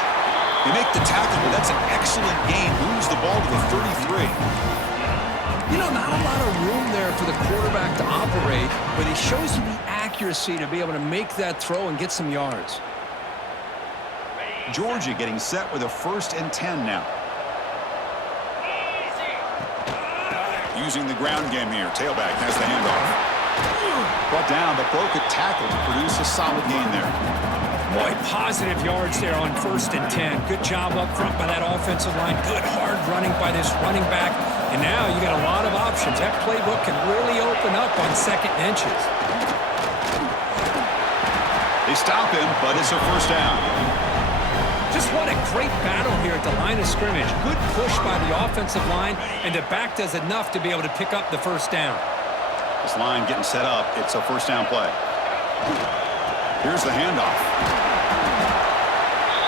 They make the tackle, but that's an excellent gain. Moves the ball to the 33. You know, not a lot of room there for the quarterback to operate, but he shows you the accuracy to be able to make that throw and get some yards. Georgia getting set with a 1st and 10 now. Using the ground game here. Tailback has the handoff. Brought down, but broke a tackle to produce a solid gain there. Boy, positive yards there on 1st and 10. Good job up front by that offensive line. Good hard running by this running back. And now you got a lot of options. That playbook can really open up on 2nd and inches. They stop him, but it's a first down. Just what a great battle here at the line of scrimmage. Good push by the offensive line, and the back does enough to be able to pick up the first down. This line getting set up. It's a first down play. Here's the handoff.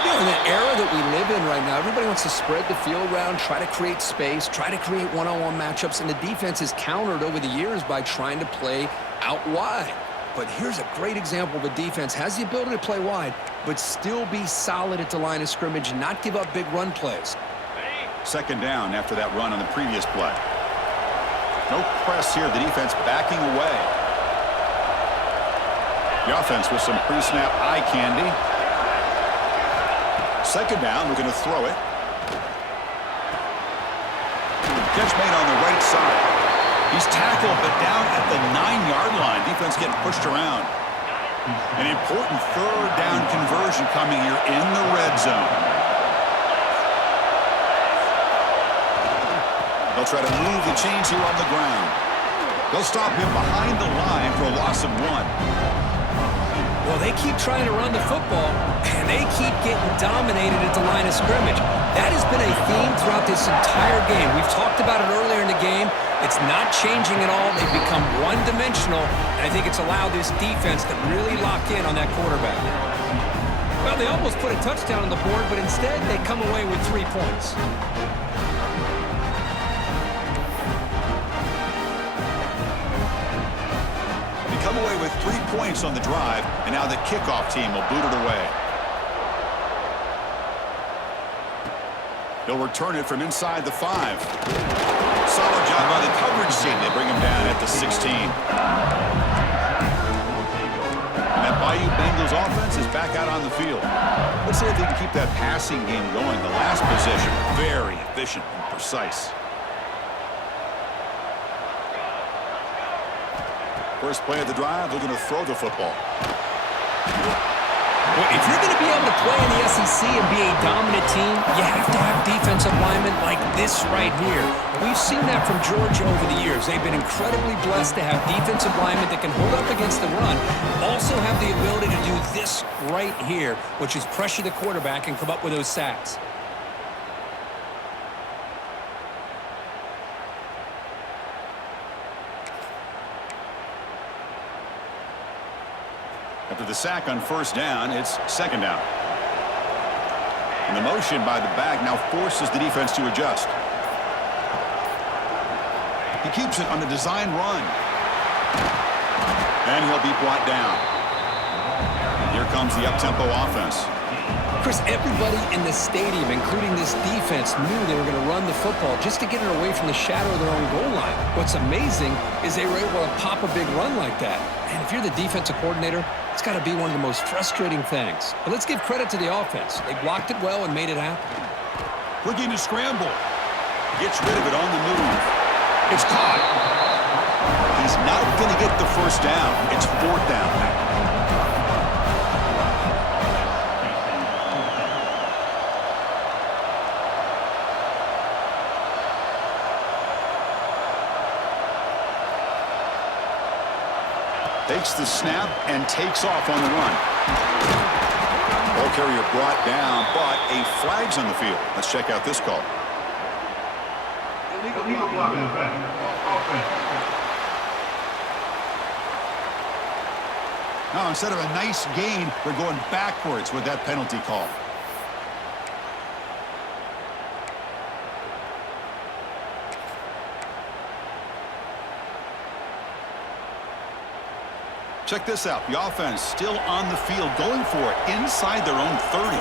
You know, in the era that we live in right now, everybody wants to spread the field around, try to create space, try to create one-on-one matchups, and the defense is countered over the years by trying to play out wide. But here's a great example of a defense has the ability to play wide, but still be solid at the line of scrimmage and not give up big run plays. 2nd down after that run on the previous play. No press here. The defense backing away. The offense with some pre-snap eye candy. 2nd down, looking to throw it. Catch made on the right side. He's tackled, but down at the 9-yard line. Defense getting pushed around. An important 3rd down conversion coming here in the red zone. They'll try to move the chains here on the ground. They'll stop him behind the line for a loss of 1. Well, they keep trying to run the football, and they keep getting dominated at the line of scrimmage. That has been a theme throughout this entire game. We've talked about it earlier in the game. It's not changing at all. They've become one-dimensional, and I think it's allowed this defense to really lock in on that quarterback. Well, they almost put a touchdown on the board, but instead they come away with 3 points. Come away with 3 points on the drive, and now the kickoff team will boot it away. They'll return it from inside the 5. Solid job by the coverage team. They bring him down at the 16. back out on the field. Let's see if they can keep that passing game going. The last possession, very efficient and precise. First play of the drive, they're going to throw the football. Well, if you're going to be able to play in the SEC and be a dominant team, you have to have defensive linemen like this right here. We've seen that from Georgia over the years. They've been incredibly blessed to have defensive linemen that can hold up against the run, also have the ability to do this right here, which is pressure the quarterback and come up with those sacks. After the sack on first down, it's second down. And the motion by the back now forces the defense to adjust. He keeps it on the design run. And he'll be brought down. And here comes the up-tempo offense. Chris, everybody in the stadium, including this defense, knew they were going to run the football just to get it away from the shadow of their own goal line. What's amazing is they were able to pop a big run like that. And if you're the defensive coordinator, it's got to be one of the most frustrating things. But let's give credit to the offense. They blocked it well and made it happen. Looking to scramble. Gets rid of it on the move. It's caught. He's not going to get the first down. It's fourth down now. Takes the snap and takes off on the run. Ball carrier brought down, but a flag's on the field. Let's check out this call. Illegal block in effect. Offense. Now, instead of a nice gain, we're going backwards with that penalty call. Check this out. The offense still on the field, going for it inside their own 30.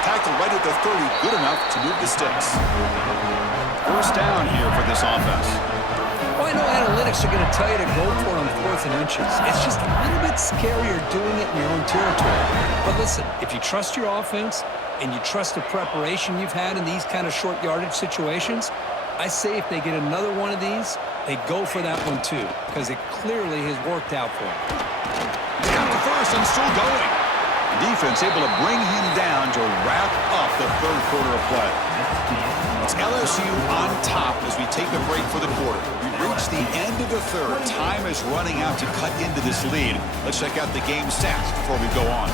Tackle right at the 30, good enough to move the sticks. First down here for this offense. Well, I know analytics are going to tell you to go for it on 4th and inches. It's just a little bit scarier doing it in your own territory. But listen, if you trust your offense and you trust the preparation you've had in these kind of short yardage situations, I say if they get another one of these, they go for that one too, because it clearly has worked out for them. Down to first and still going. Defense able to bring him down to wrap up the third quarter of play. It's LSU on top as we take a break for the quarter. We've reached the end of the third. Time is running out to cut into this lead. Let's check out the game stats before we go on.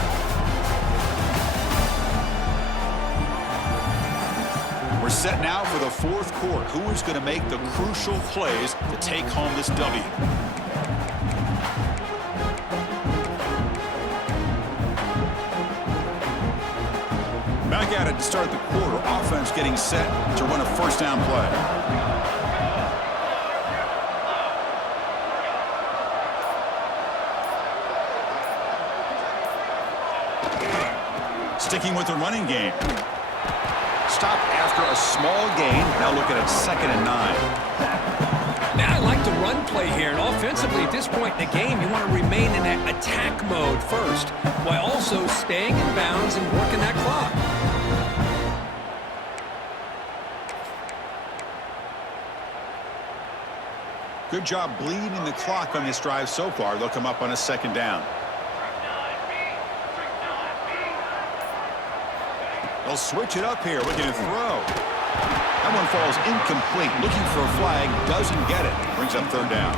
We're set now for the fourth quarter. Who is going to make the crucial plays to take home this W? Back at it to start the quarter. Offense getting set to run a first down play. Sticking with the running game. Stop after a small gain. Now looking at 2nd and 9. Man, I like the run play here. And offensively, at this point in the game, you want to remain in that attack mode first, while also staying in bounds and working that clock. Good job bleeding the clock on this drive so far. They'll come up on a 2nd down. They'll switch it up here, looking to throw. That one falls incomplete. Looking for a flag, doesn't get it. Brings up 3rd down.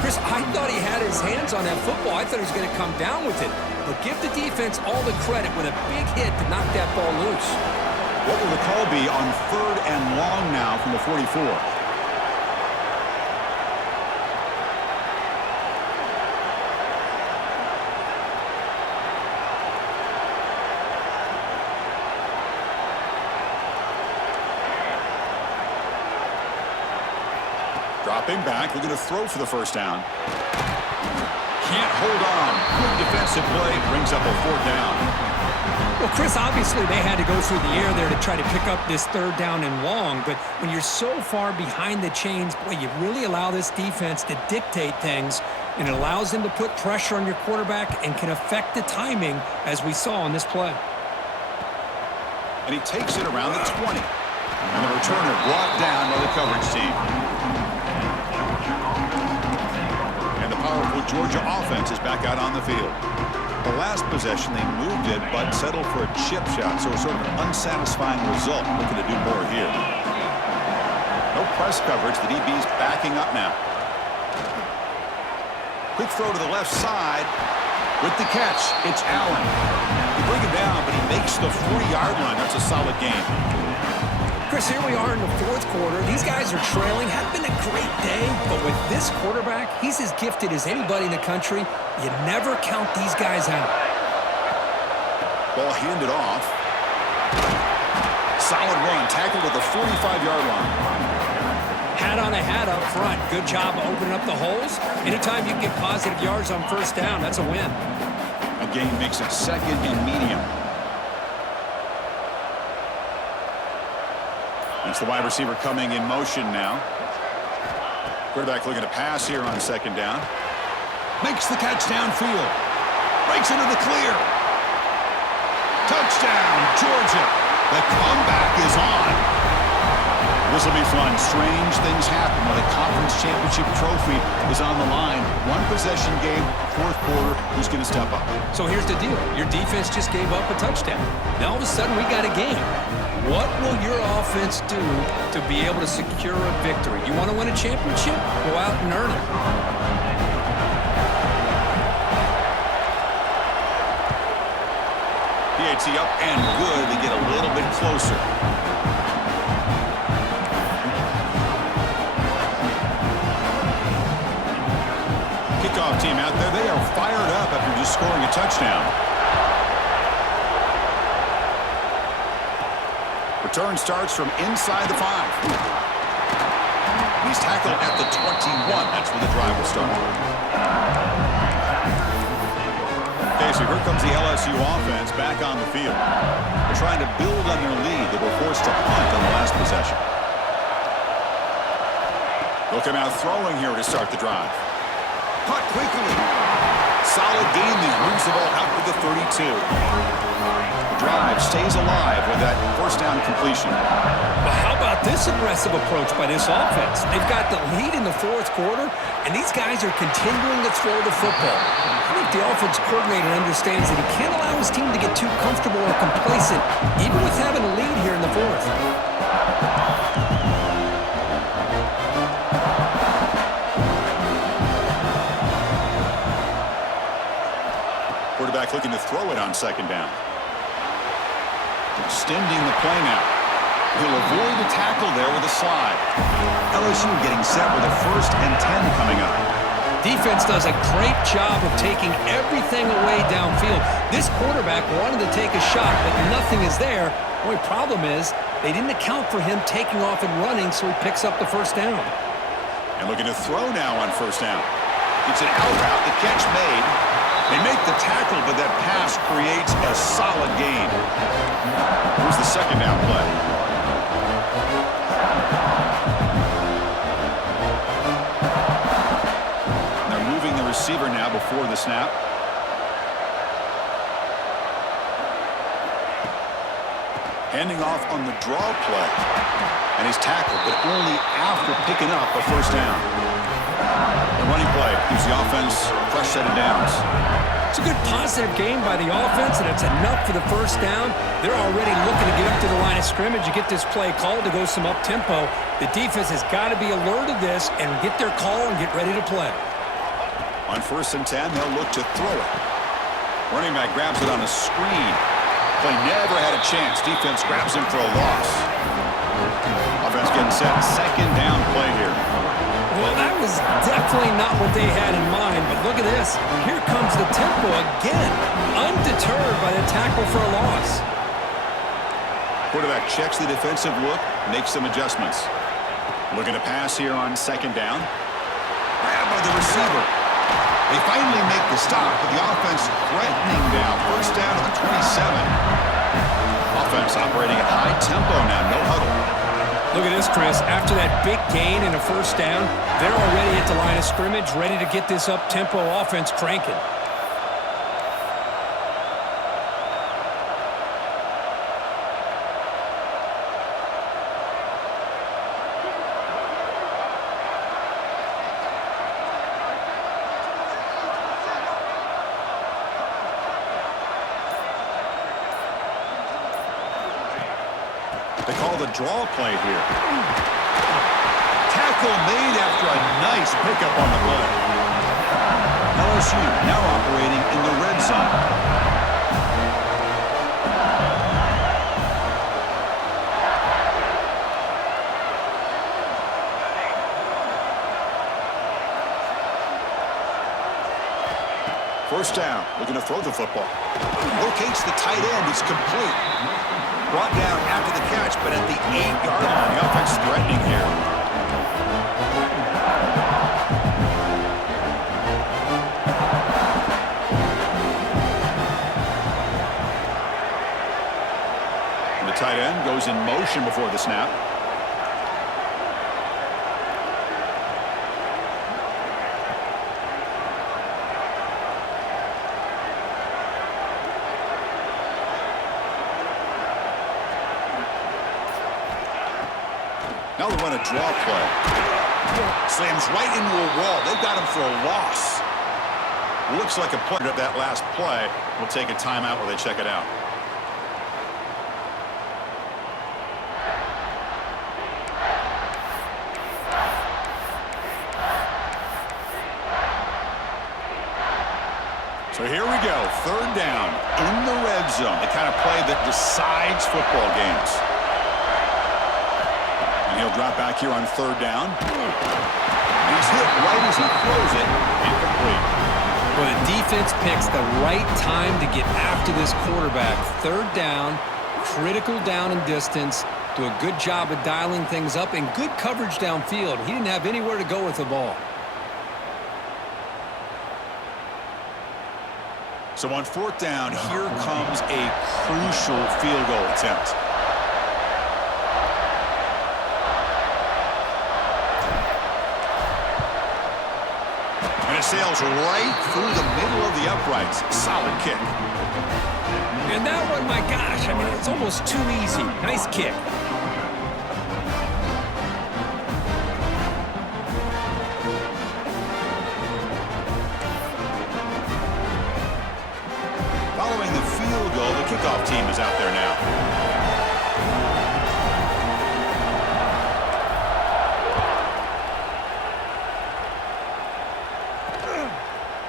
Chris, I thought he had his hands on that football. I thought he was going to come down with it. But give the defense all the credit with a big hit to knock that ball loose. What will the call be on 3rd and long now from the 44? Dropping back, looking to throw for the first down. Can't hold on. Good defensive play, brings up a 4th down. Well, Chris, obviously they had to go through the air there to try to pick up this 3rd down and long, but when you're so far behind the chains, boy, you really allow this defense to dictate things and it allows them to put pressure on your quarterback and can affect the timing, as we saw on this play. And he takes it around the 20. And the returner brought down by the coverage team. And the powerful Georgia offense is back out on the field. The last possession, they moved it, but settled for a chip shot, so sort of an unsatisfying result. Looking to do more here. No press coverage. The DB's backing up now. Quick throw to the left side. With the catch, it's Allen. They bring him down, but he makes the 40-yard line. That's a solid game. Chris, here we are in the fourth quarter. These guys are trailing. Had been a great day, but with this quarterback, he's as gifted as anybody in the country. You never count these guys out. Ball handed off. Solid run, tackled at the 45-yard line. Hat on a hat up front. Good job of opening up the holes. Anytime you get positive yards on first down, that's a win. A gain makes it second and medium. It's the wide receiver coming in motion now. Quarterback looking to pass here on second down. Makes the catch downfield. Breaks into the clear. Touchdown, Georgia. The comeback is on. This will be fun. Strange things happen when a conference championship trophy is on the line. One possession game, fourth quarter. Who's going to step up? So here's the deal. Your defense just gave up a touchdown. Now all of a sudden we got a game. What will your offense do to be able to secure a victory? You want to win a championship? Go out and earn it. PAT up and good. They get a little bit closer. Kickoff team out there. They are fired up after just scoring a touchdown. Return starts from inside the 5. He's tackled at the 21. That's where the drive will start. Okay, so here comes the LSU offense back on the field. They're trying to build on their lead. They were forced to punt on the last possession. They'll come out throwing here to start the drive. Caught quickly. Solid gain. He moves the ball out to the 32. The drive stays alive with that first down completion. But how about this aggressive approach by this offense? They've got the lead in the fourth quarter, and these guys are continuing to throw the football. I think the offense coordinator understands that he can't allow his team to get too comfortable or complacent, even with having a lead here in the fourth. Quarterback looking to throw it on second down. Extending the play now. He'll avoid the tackle there with a slide. LSU getting set with a 1st and 10 coming up. Defense does a great job of taking everything away downfield. This quarterback wanted to take a shot, but nothing is there. The only problem is they didn't account for him taking off and running, so he picks up the first down. And looking to throw now on first down. It's an out route. The catch made. They make the tackle, but that pass creates a solid gain. Here's the second down play. They're moving the receiver now before the snap. Handing off on the draw play. And he's tackled, but only after picking up a first down. The running play gives the offense a fresh set of downs. It's a good positive game by the offense, and it's enough for the first down. They're already looking to get up to the line of scrimmage and get this play called to go some up-tempo. The defense has got to be alert of this and get their call and get ready to play. On 1st and 10, they'll look to throw it. Running back grabs it on a screen. Play never had a chance. Defense grabs him for a loss. Offense getting set. Second down play here. Well, that was definitely not what they had in mind, but look at this. Here comes the tempo again, undeterred by the tackle for a loss. Quarterback checks the defensive look, makes some adjustments. Looking to pass here on second down. Grabbed by the receiver. They finally make the stop, but the offense threatening now. First down at the 27. Offense operating at high tempo now, no huddle. Look at this, Chris. After that big gain and a first down, they're already at the line of scrimmage, ready to get this up-tempo offense cranking. They call the draw play here. Tackle made after a nice pickup on the play. LSU now operating in the red zone. First down, looking to throw the football. Locates the tight end, it's complete. Brought down after the catch, but at the 8-yard line, the offense threatening here. The tight end goes in motion before the snap. Now they run a draw play. Slams right into a wall. They've got him for a loss. Looks like a play of that last play. We'll take a timeout while they check it out. So here we go. Third down in the red zone. The kind of play that decides football games. He'll drop back here on third down. He's hit right as he throws it. Incomplete. Well, the defense picks the right time to get after this quarterback. Third down, critical down and distance. Do a good job of dialing things up and good coverage downfield. He didn't have anywhere to go with the ball. So on fourth down, here comes a crucial field goal attempt. It sails right through the middle of the uprights. Solid kick. And that one, my gosh, I mean, it's almost too easy. Nice kick. Following the field goal, the kickoff team is out there now.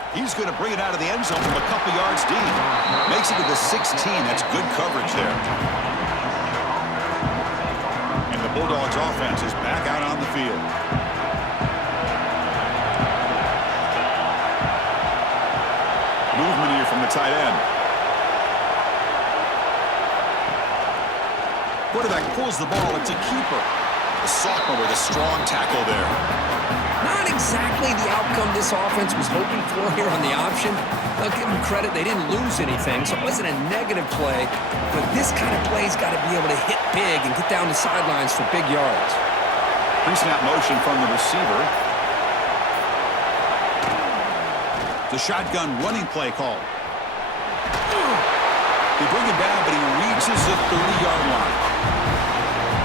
He's going to bring it out of the end zone from a couple yards deep. Makes it to the 16. That's good coverage there. And the Bulldogs offense is back out on the field. Movement here from the tight end. Quarterback pulls the ball. It's a keeper. The sophomore with a strong tackle there. Not exactly the outcome this offense was hoping for here on the option. I'll give them credit. They didn't lose anything, so it wasn't a negative play. But this kind of play's got to be able to hit big and get down the sidelines for big yards. Pre-snap motion from the receiver. The shotgun running play call. They bring it down, but he reaches the 30-yard line.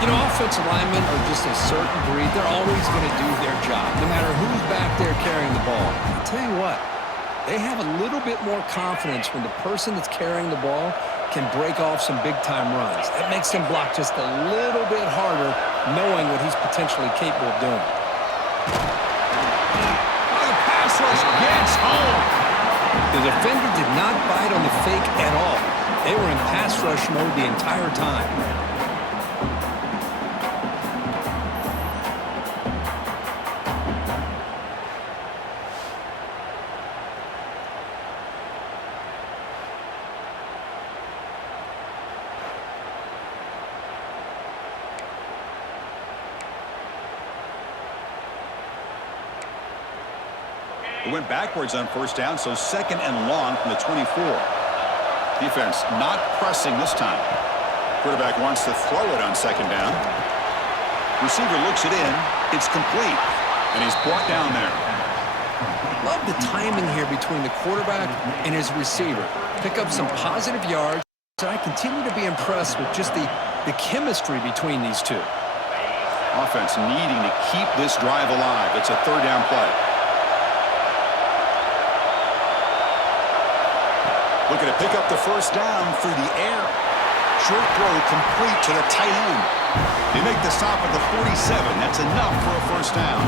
You know, offensive linemen are just a certain breed. They're always going to do their job, no matter who's back there carrying the ball. I'll tell you what, they have a little bit more confidence when the person that's carrying the ball can break off some big-time runs. That makes them block just a little bit harder, knowing what he's potentially capable of doing. The pass rush gets home. The defender did not bite on the fake at all. They were in pass rush mode the entire time. It went backwards on first down, so second and long from the 24. Defense not pressing this time. Quarterback wants to throw it on second down. Receiver looks it in. It's complete. And he's brought down there. Love the timing here between the quarterback and his receiver. Pick up some positive yards. And I continue to be impressed with just the chemistry between these two. Offense needing to keep this drive alive. It's a third down play. Looking to pick up the first down through the air. Short throw complete to the tight end. They make the stop at the 47. That's enough for a first down.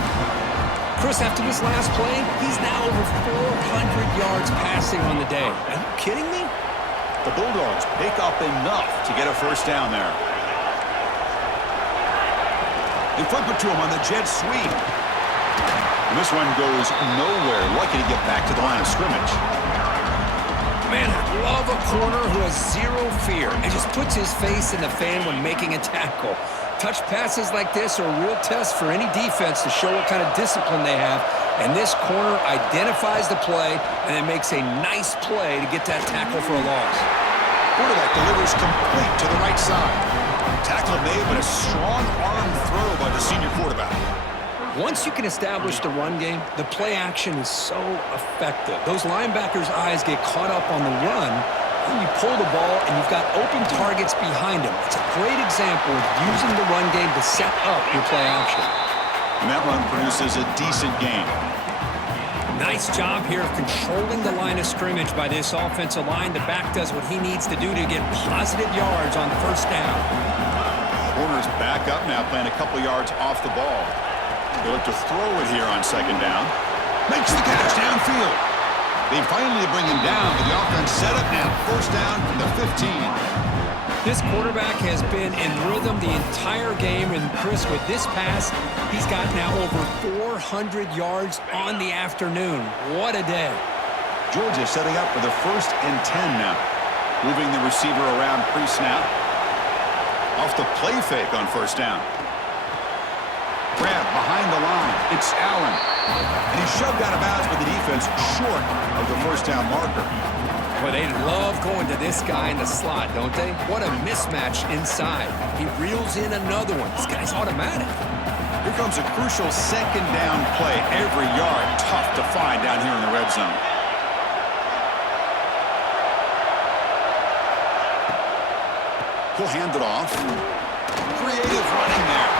Chris, after this last play, he's now over 400 yards passing on the day. Are you kidding me? The Bulldogs pick up enough to get a first down there. They flip it to him on the jet sweep. And this one goes nowhere. Lucky to get back to the line of scrimmage. Man, I love a corner who has zero fear and just puts his face in the fan when making a tackle. Touch passes like this are a real test for any defense to show what kind of discipline they have. And this corner identifies the play and then makes a nice play to get that tackle for a loss. Quarterback delivers complete to the right side. Tackle made, but a strong arm throw by the senior quarterback. Once you can establish the run game, the play action is so effective. Those linebackers' eyes get caught up on the run, and you pull the ball, and you've got open targets behind him. It's a great example of using the run game to set up your play action. And that run produces a decent gain. Nice job here of controlling the line of scrimmage by this offensive line. The back does what he needs to do to get positive yards on first down. Corner's back up now, playing a couple yards off the ball. They look to throw it here on second down. Makes the catch downfield. They finally bring him down, but the offense set up now. First down from the 15. This quarterback has been in rhythm the entire game, and Chris, with this pass, he's got now over 400 yards on the afternoon. What a day. Georgia setting up for the 1st and 10 now. Moving the receiver around pre-snap. Off the play fake on first down. Grab behind the line. It's Allen. And he's shoved out of bounds by the defense short of the first down marker. Well, they love going to this guy in the slot, don't they? What a mismatch inside. He reels in another one. This guy's automatic. Here comes a crucial second down play. Every yard tough to find down here in the red zone. He'll hand it off. Creative running there.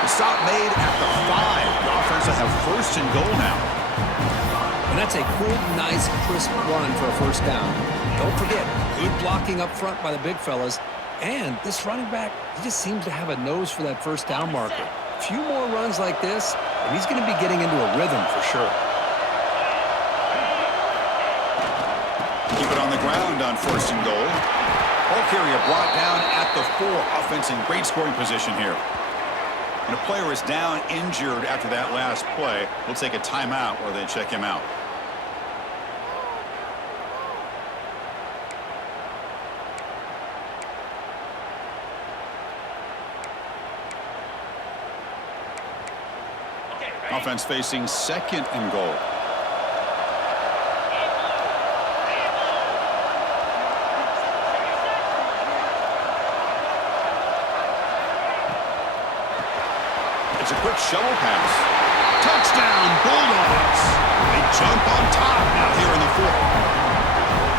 The stop made at the 5. The offense will have first and goal now. And that's a good, nice, crisp run for a first down. Don't forget, good blocking up front by the big fellas. And this running back, he just seems to have a nose for that first down marker. A few more runs like this, and he's going to be getting into a rhythm for sure. Keep it on the ground on first and goal. Ball carrier brought down at the 4. Offense in great scoring position here. And a player is down injured after that last play. We'll take a timeout or they check him out. Offense facing second and goal. It's a quick shovel pass. Touchdown, Bulldogs. They jump on top now here in the 4th.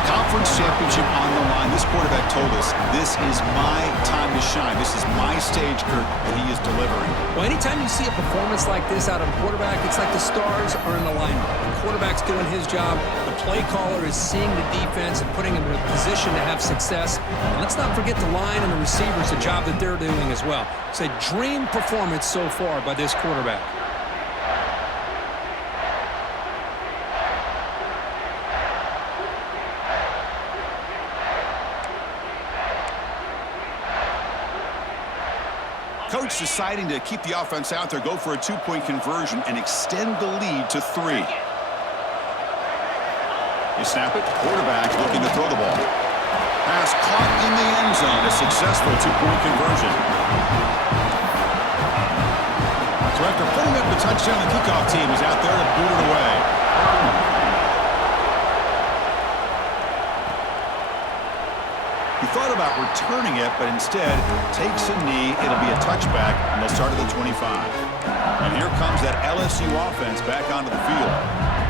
Conference championship on the line. This quarterback told us, this is my time to shine. This is my stage, Kurt, and he is delivering. Well, anytime you see a performance like this out of a quarterback, it's like the stars are in alignment. The quarterback's doing his job. The play caller is seeing the defense and putting him in a position to have success. And let's not forget the line and the receivers, the job that they're doing as well. It's a dream performance so far by this quarterback. Coach deciding to keep the offense out there, go for a 2-point conversion, and extend the lead to 3. You snap it, quarterback looking to throw the ball. Pass caught in the end zone, a successful 2-point conversion. So after putting up the touchdown, the kickoff team is out there to boot it away. He thought about returning it, but instead takes a knee. It'll be a touchback, and they'll start at the 25. And here comes that LSU offense back onto the field.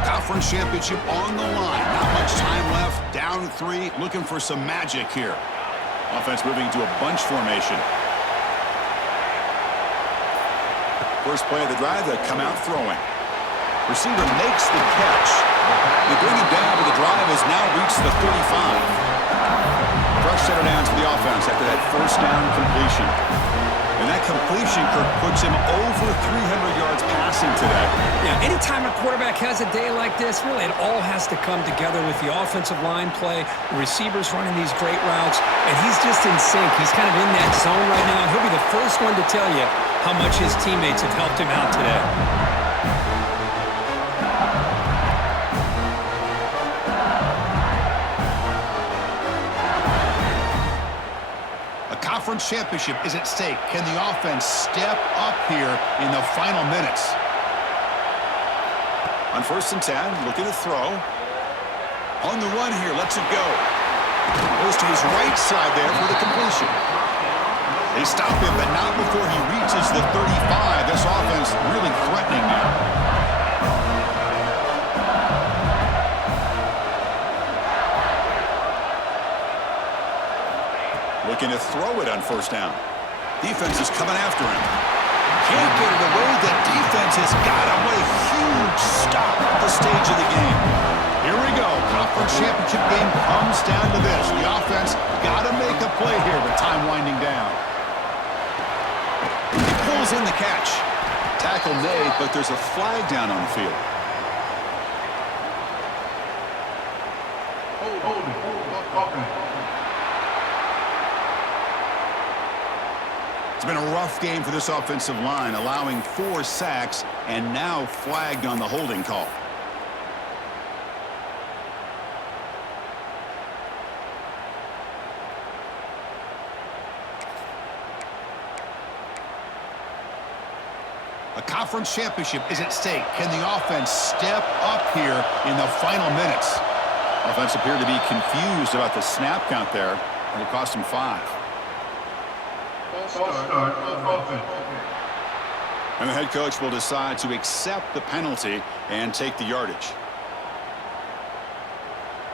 Conference championship on the line. Not much time left. Down 3, looking for some magic here. Offense moving into a bunch formation. First play of the drive, they come out throwing. Receiver makes the catch. They bring him down, but the drive has now reached the 35. Fresh set of downs for the offense after that first down completion. And that completion, Kirk, puts him over 300 yards passing today. Yeah, anytime a quarterback has a day like this, really it all has to come together with the offensive line play, the receivers running these great routes, and he's just in sync. He's kind of in that zone right now, and he'll be the first one to tell you how much his teammates have helped him out today. Conference championship is at stake. Can the offense step up here in the final minutes? On 1st and 10, looking to throw. On the run here, lets it go. Goes to his right side there for the completion. They stop him, but not before he reaches the 35. This offense really threatening now. Looking to throw it on 1st down. Defense is coming after him. Can't get it away. The defense has got away. Huge stop at the stage of the game. Here we go. Conference championship game comes down to this. The offense got to make a play here with time winding down. He pulls in the catch. Tackle made, but there's a flag down on the field. It's been a rough game for this offensive line, allowing 4 sacks and now flagged on the holding call. A conference championship is at stake. Can the offense step up here in the final minutes? Offense appeared to be confused about the snap count there. It'll cost him 5. And the head coach will decide to accept the penalty and take the yardage.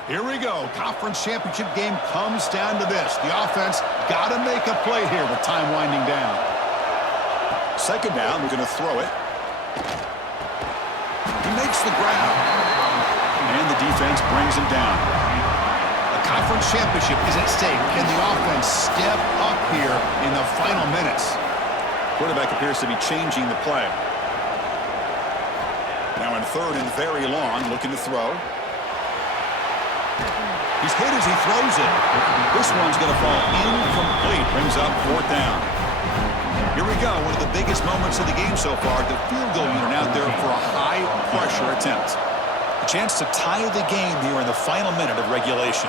Here we go. Conference championship game comes down to this. The offense got to make a play here with time winding down. 2nd down, we're going to throw it. He makes the grab. And the defense brings him down. Conference championship is at stake. Can the offense step up here in the final minutes? Quarterback appears to be changing the play. Now in 3rd and very long, looking to throw. He's hit as he throws it. This one's going to fall incomplete. Brings up 4th down. Here we go. One of the biggest moments of the game so far. The field goal unit out there for a high-pressure attempt. A chance to tie the game here in the final minute of regulation.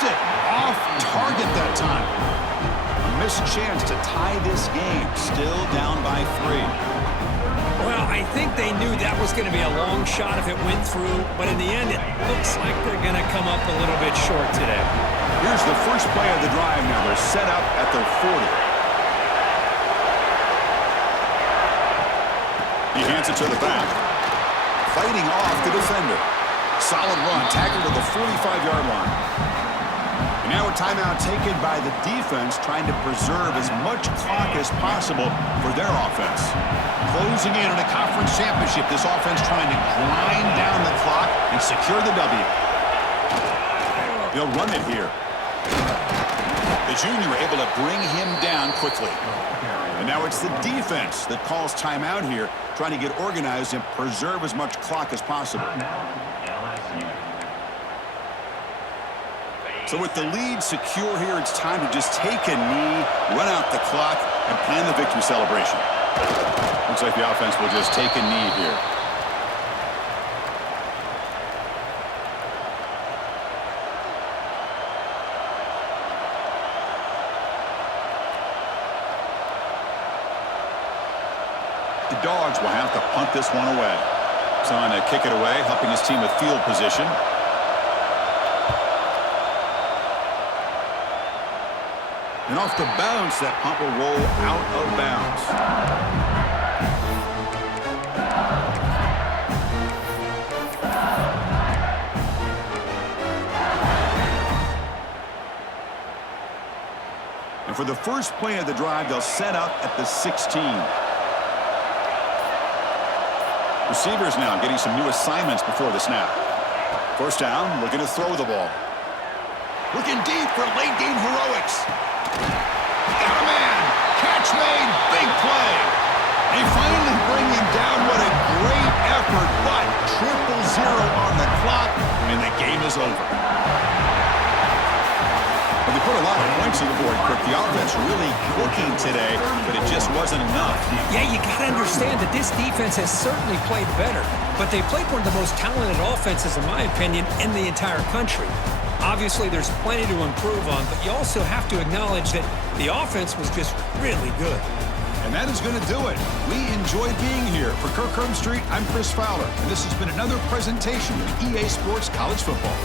It off target that time. A missed chance to tie this game. Still down by 3. Well, I think they knew that was going to be a long shot if it went through, but in the end, it looks like they're going to come up a little bit short today. Here's the first play of the drive now. They're set up at their 40. He hands it to the back. Fighting off the defender. Solid run. Tackled to the 45-yard line. Now a timeout taken by the defense, trying to preserve as much clock as possible for their offense. Closing in on a conference championship, this offense trying to grind down the clock and secure the W. They'll run it here. The junior able to bring him down quickly. And now it's the defense that calls timeout here, trying to get organized and preserve as much clock as possible. So with the lead secure here, it's time to just take a knee, run out the clock, and plan the victory celebration. Looks like the offense will just take a knee here. The Dogs will have to punt this one away. Trying to kick it away, helping his team with field position. And off the bounce, that punt will roll out of bounds. And for the first play of the drive, they'll set up at the 16. Receivers now getting some new assignments before the snap. First down, looking to throw the ball. Looking deep for late-game heroics. Got a man. Catch made. Big play. They finally bring him down. What a great effort, but 0-0 on the clock, and the game is over. Well, they put a lot of points on the board, Kirk. The offense really clicking today, but it just wasn't enough. Yeah, you got to understand that this defense has certainly played better, but they played one of the most talented offenses, in my opinion, in the entire country. Obviously, there's plenty to improve on, but you also have to acknowledge that the offense was just really good. And that is going to do it. We enjoyed being here. For Kirk Street, I'm Chris Fowler, and this has been another presentation of EA Sports College Football.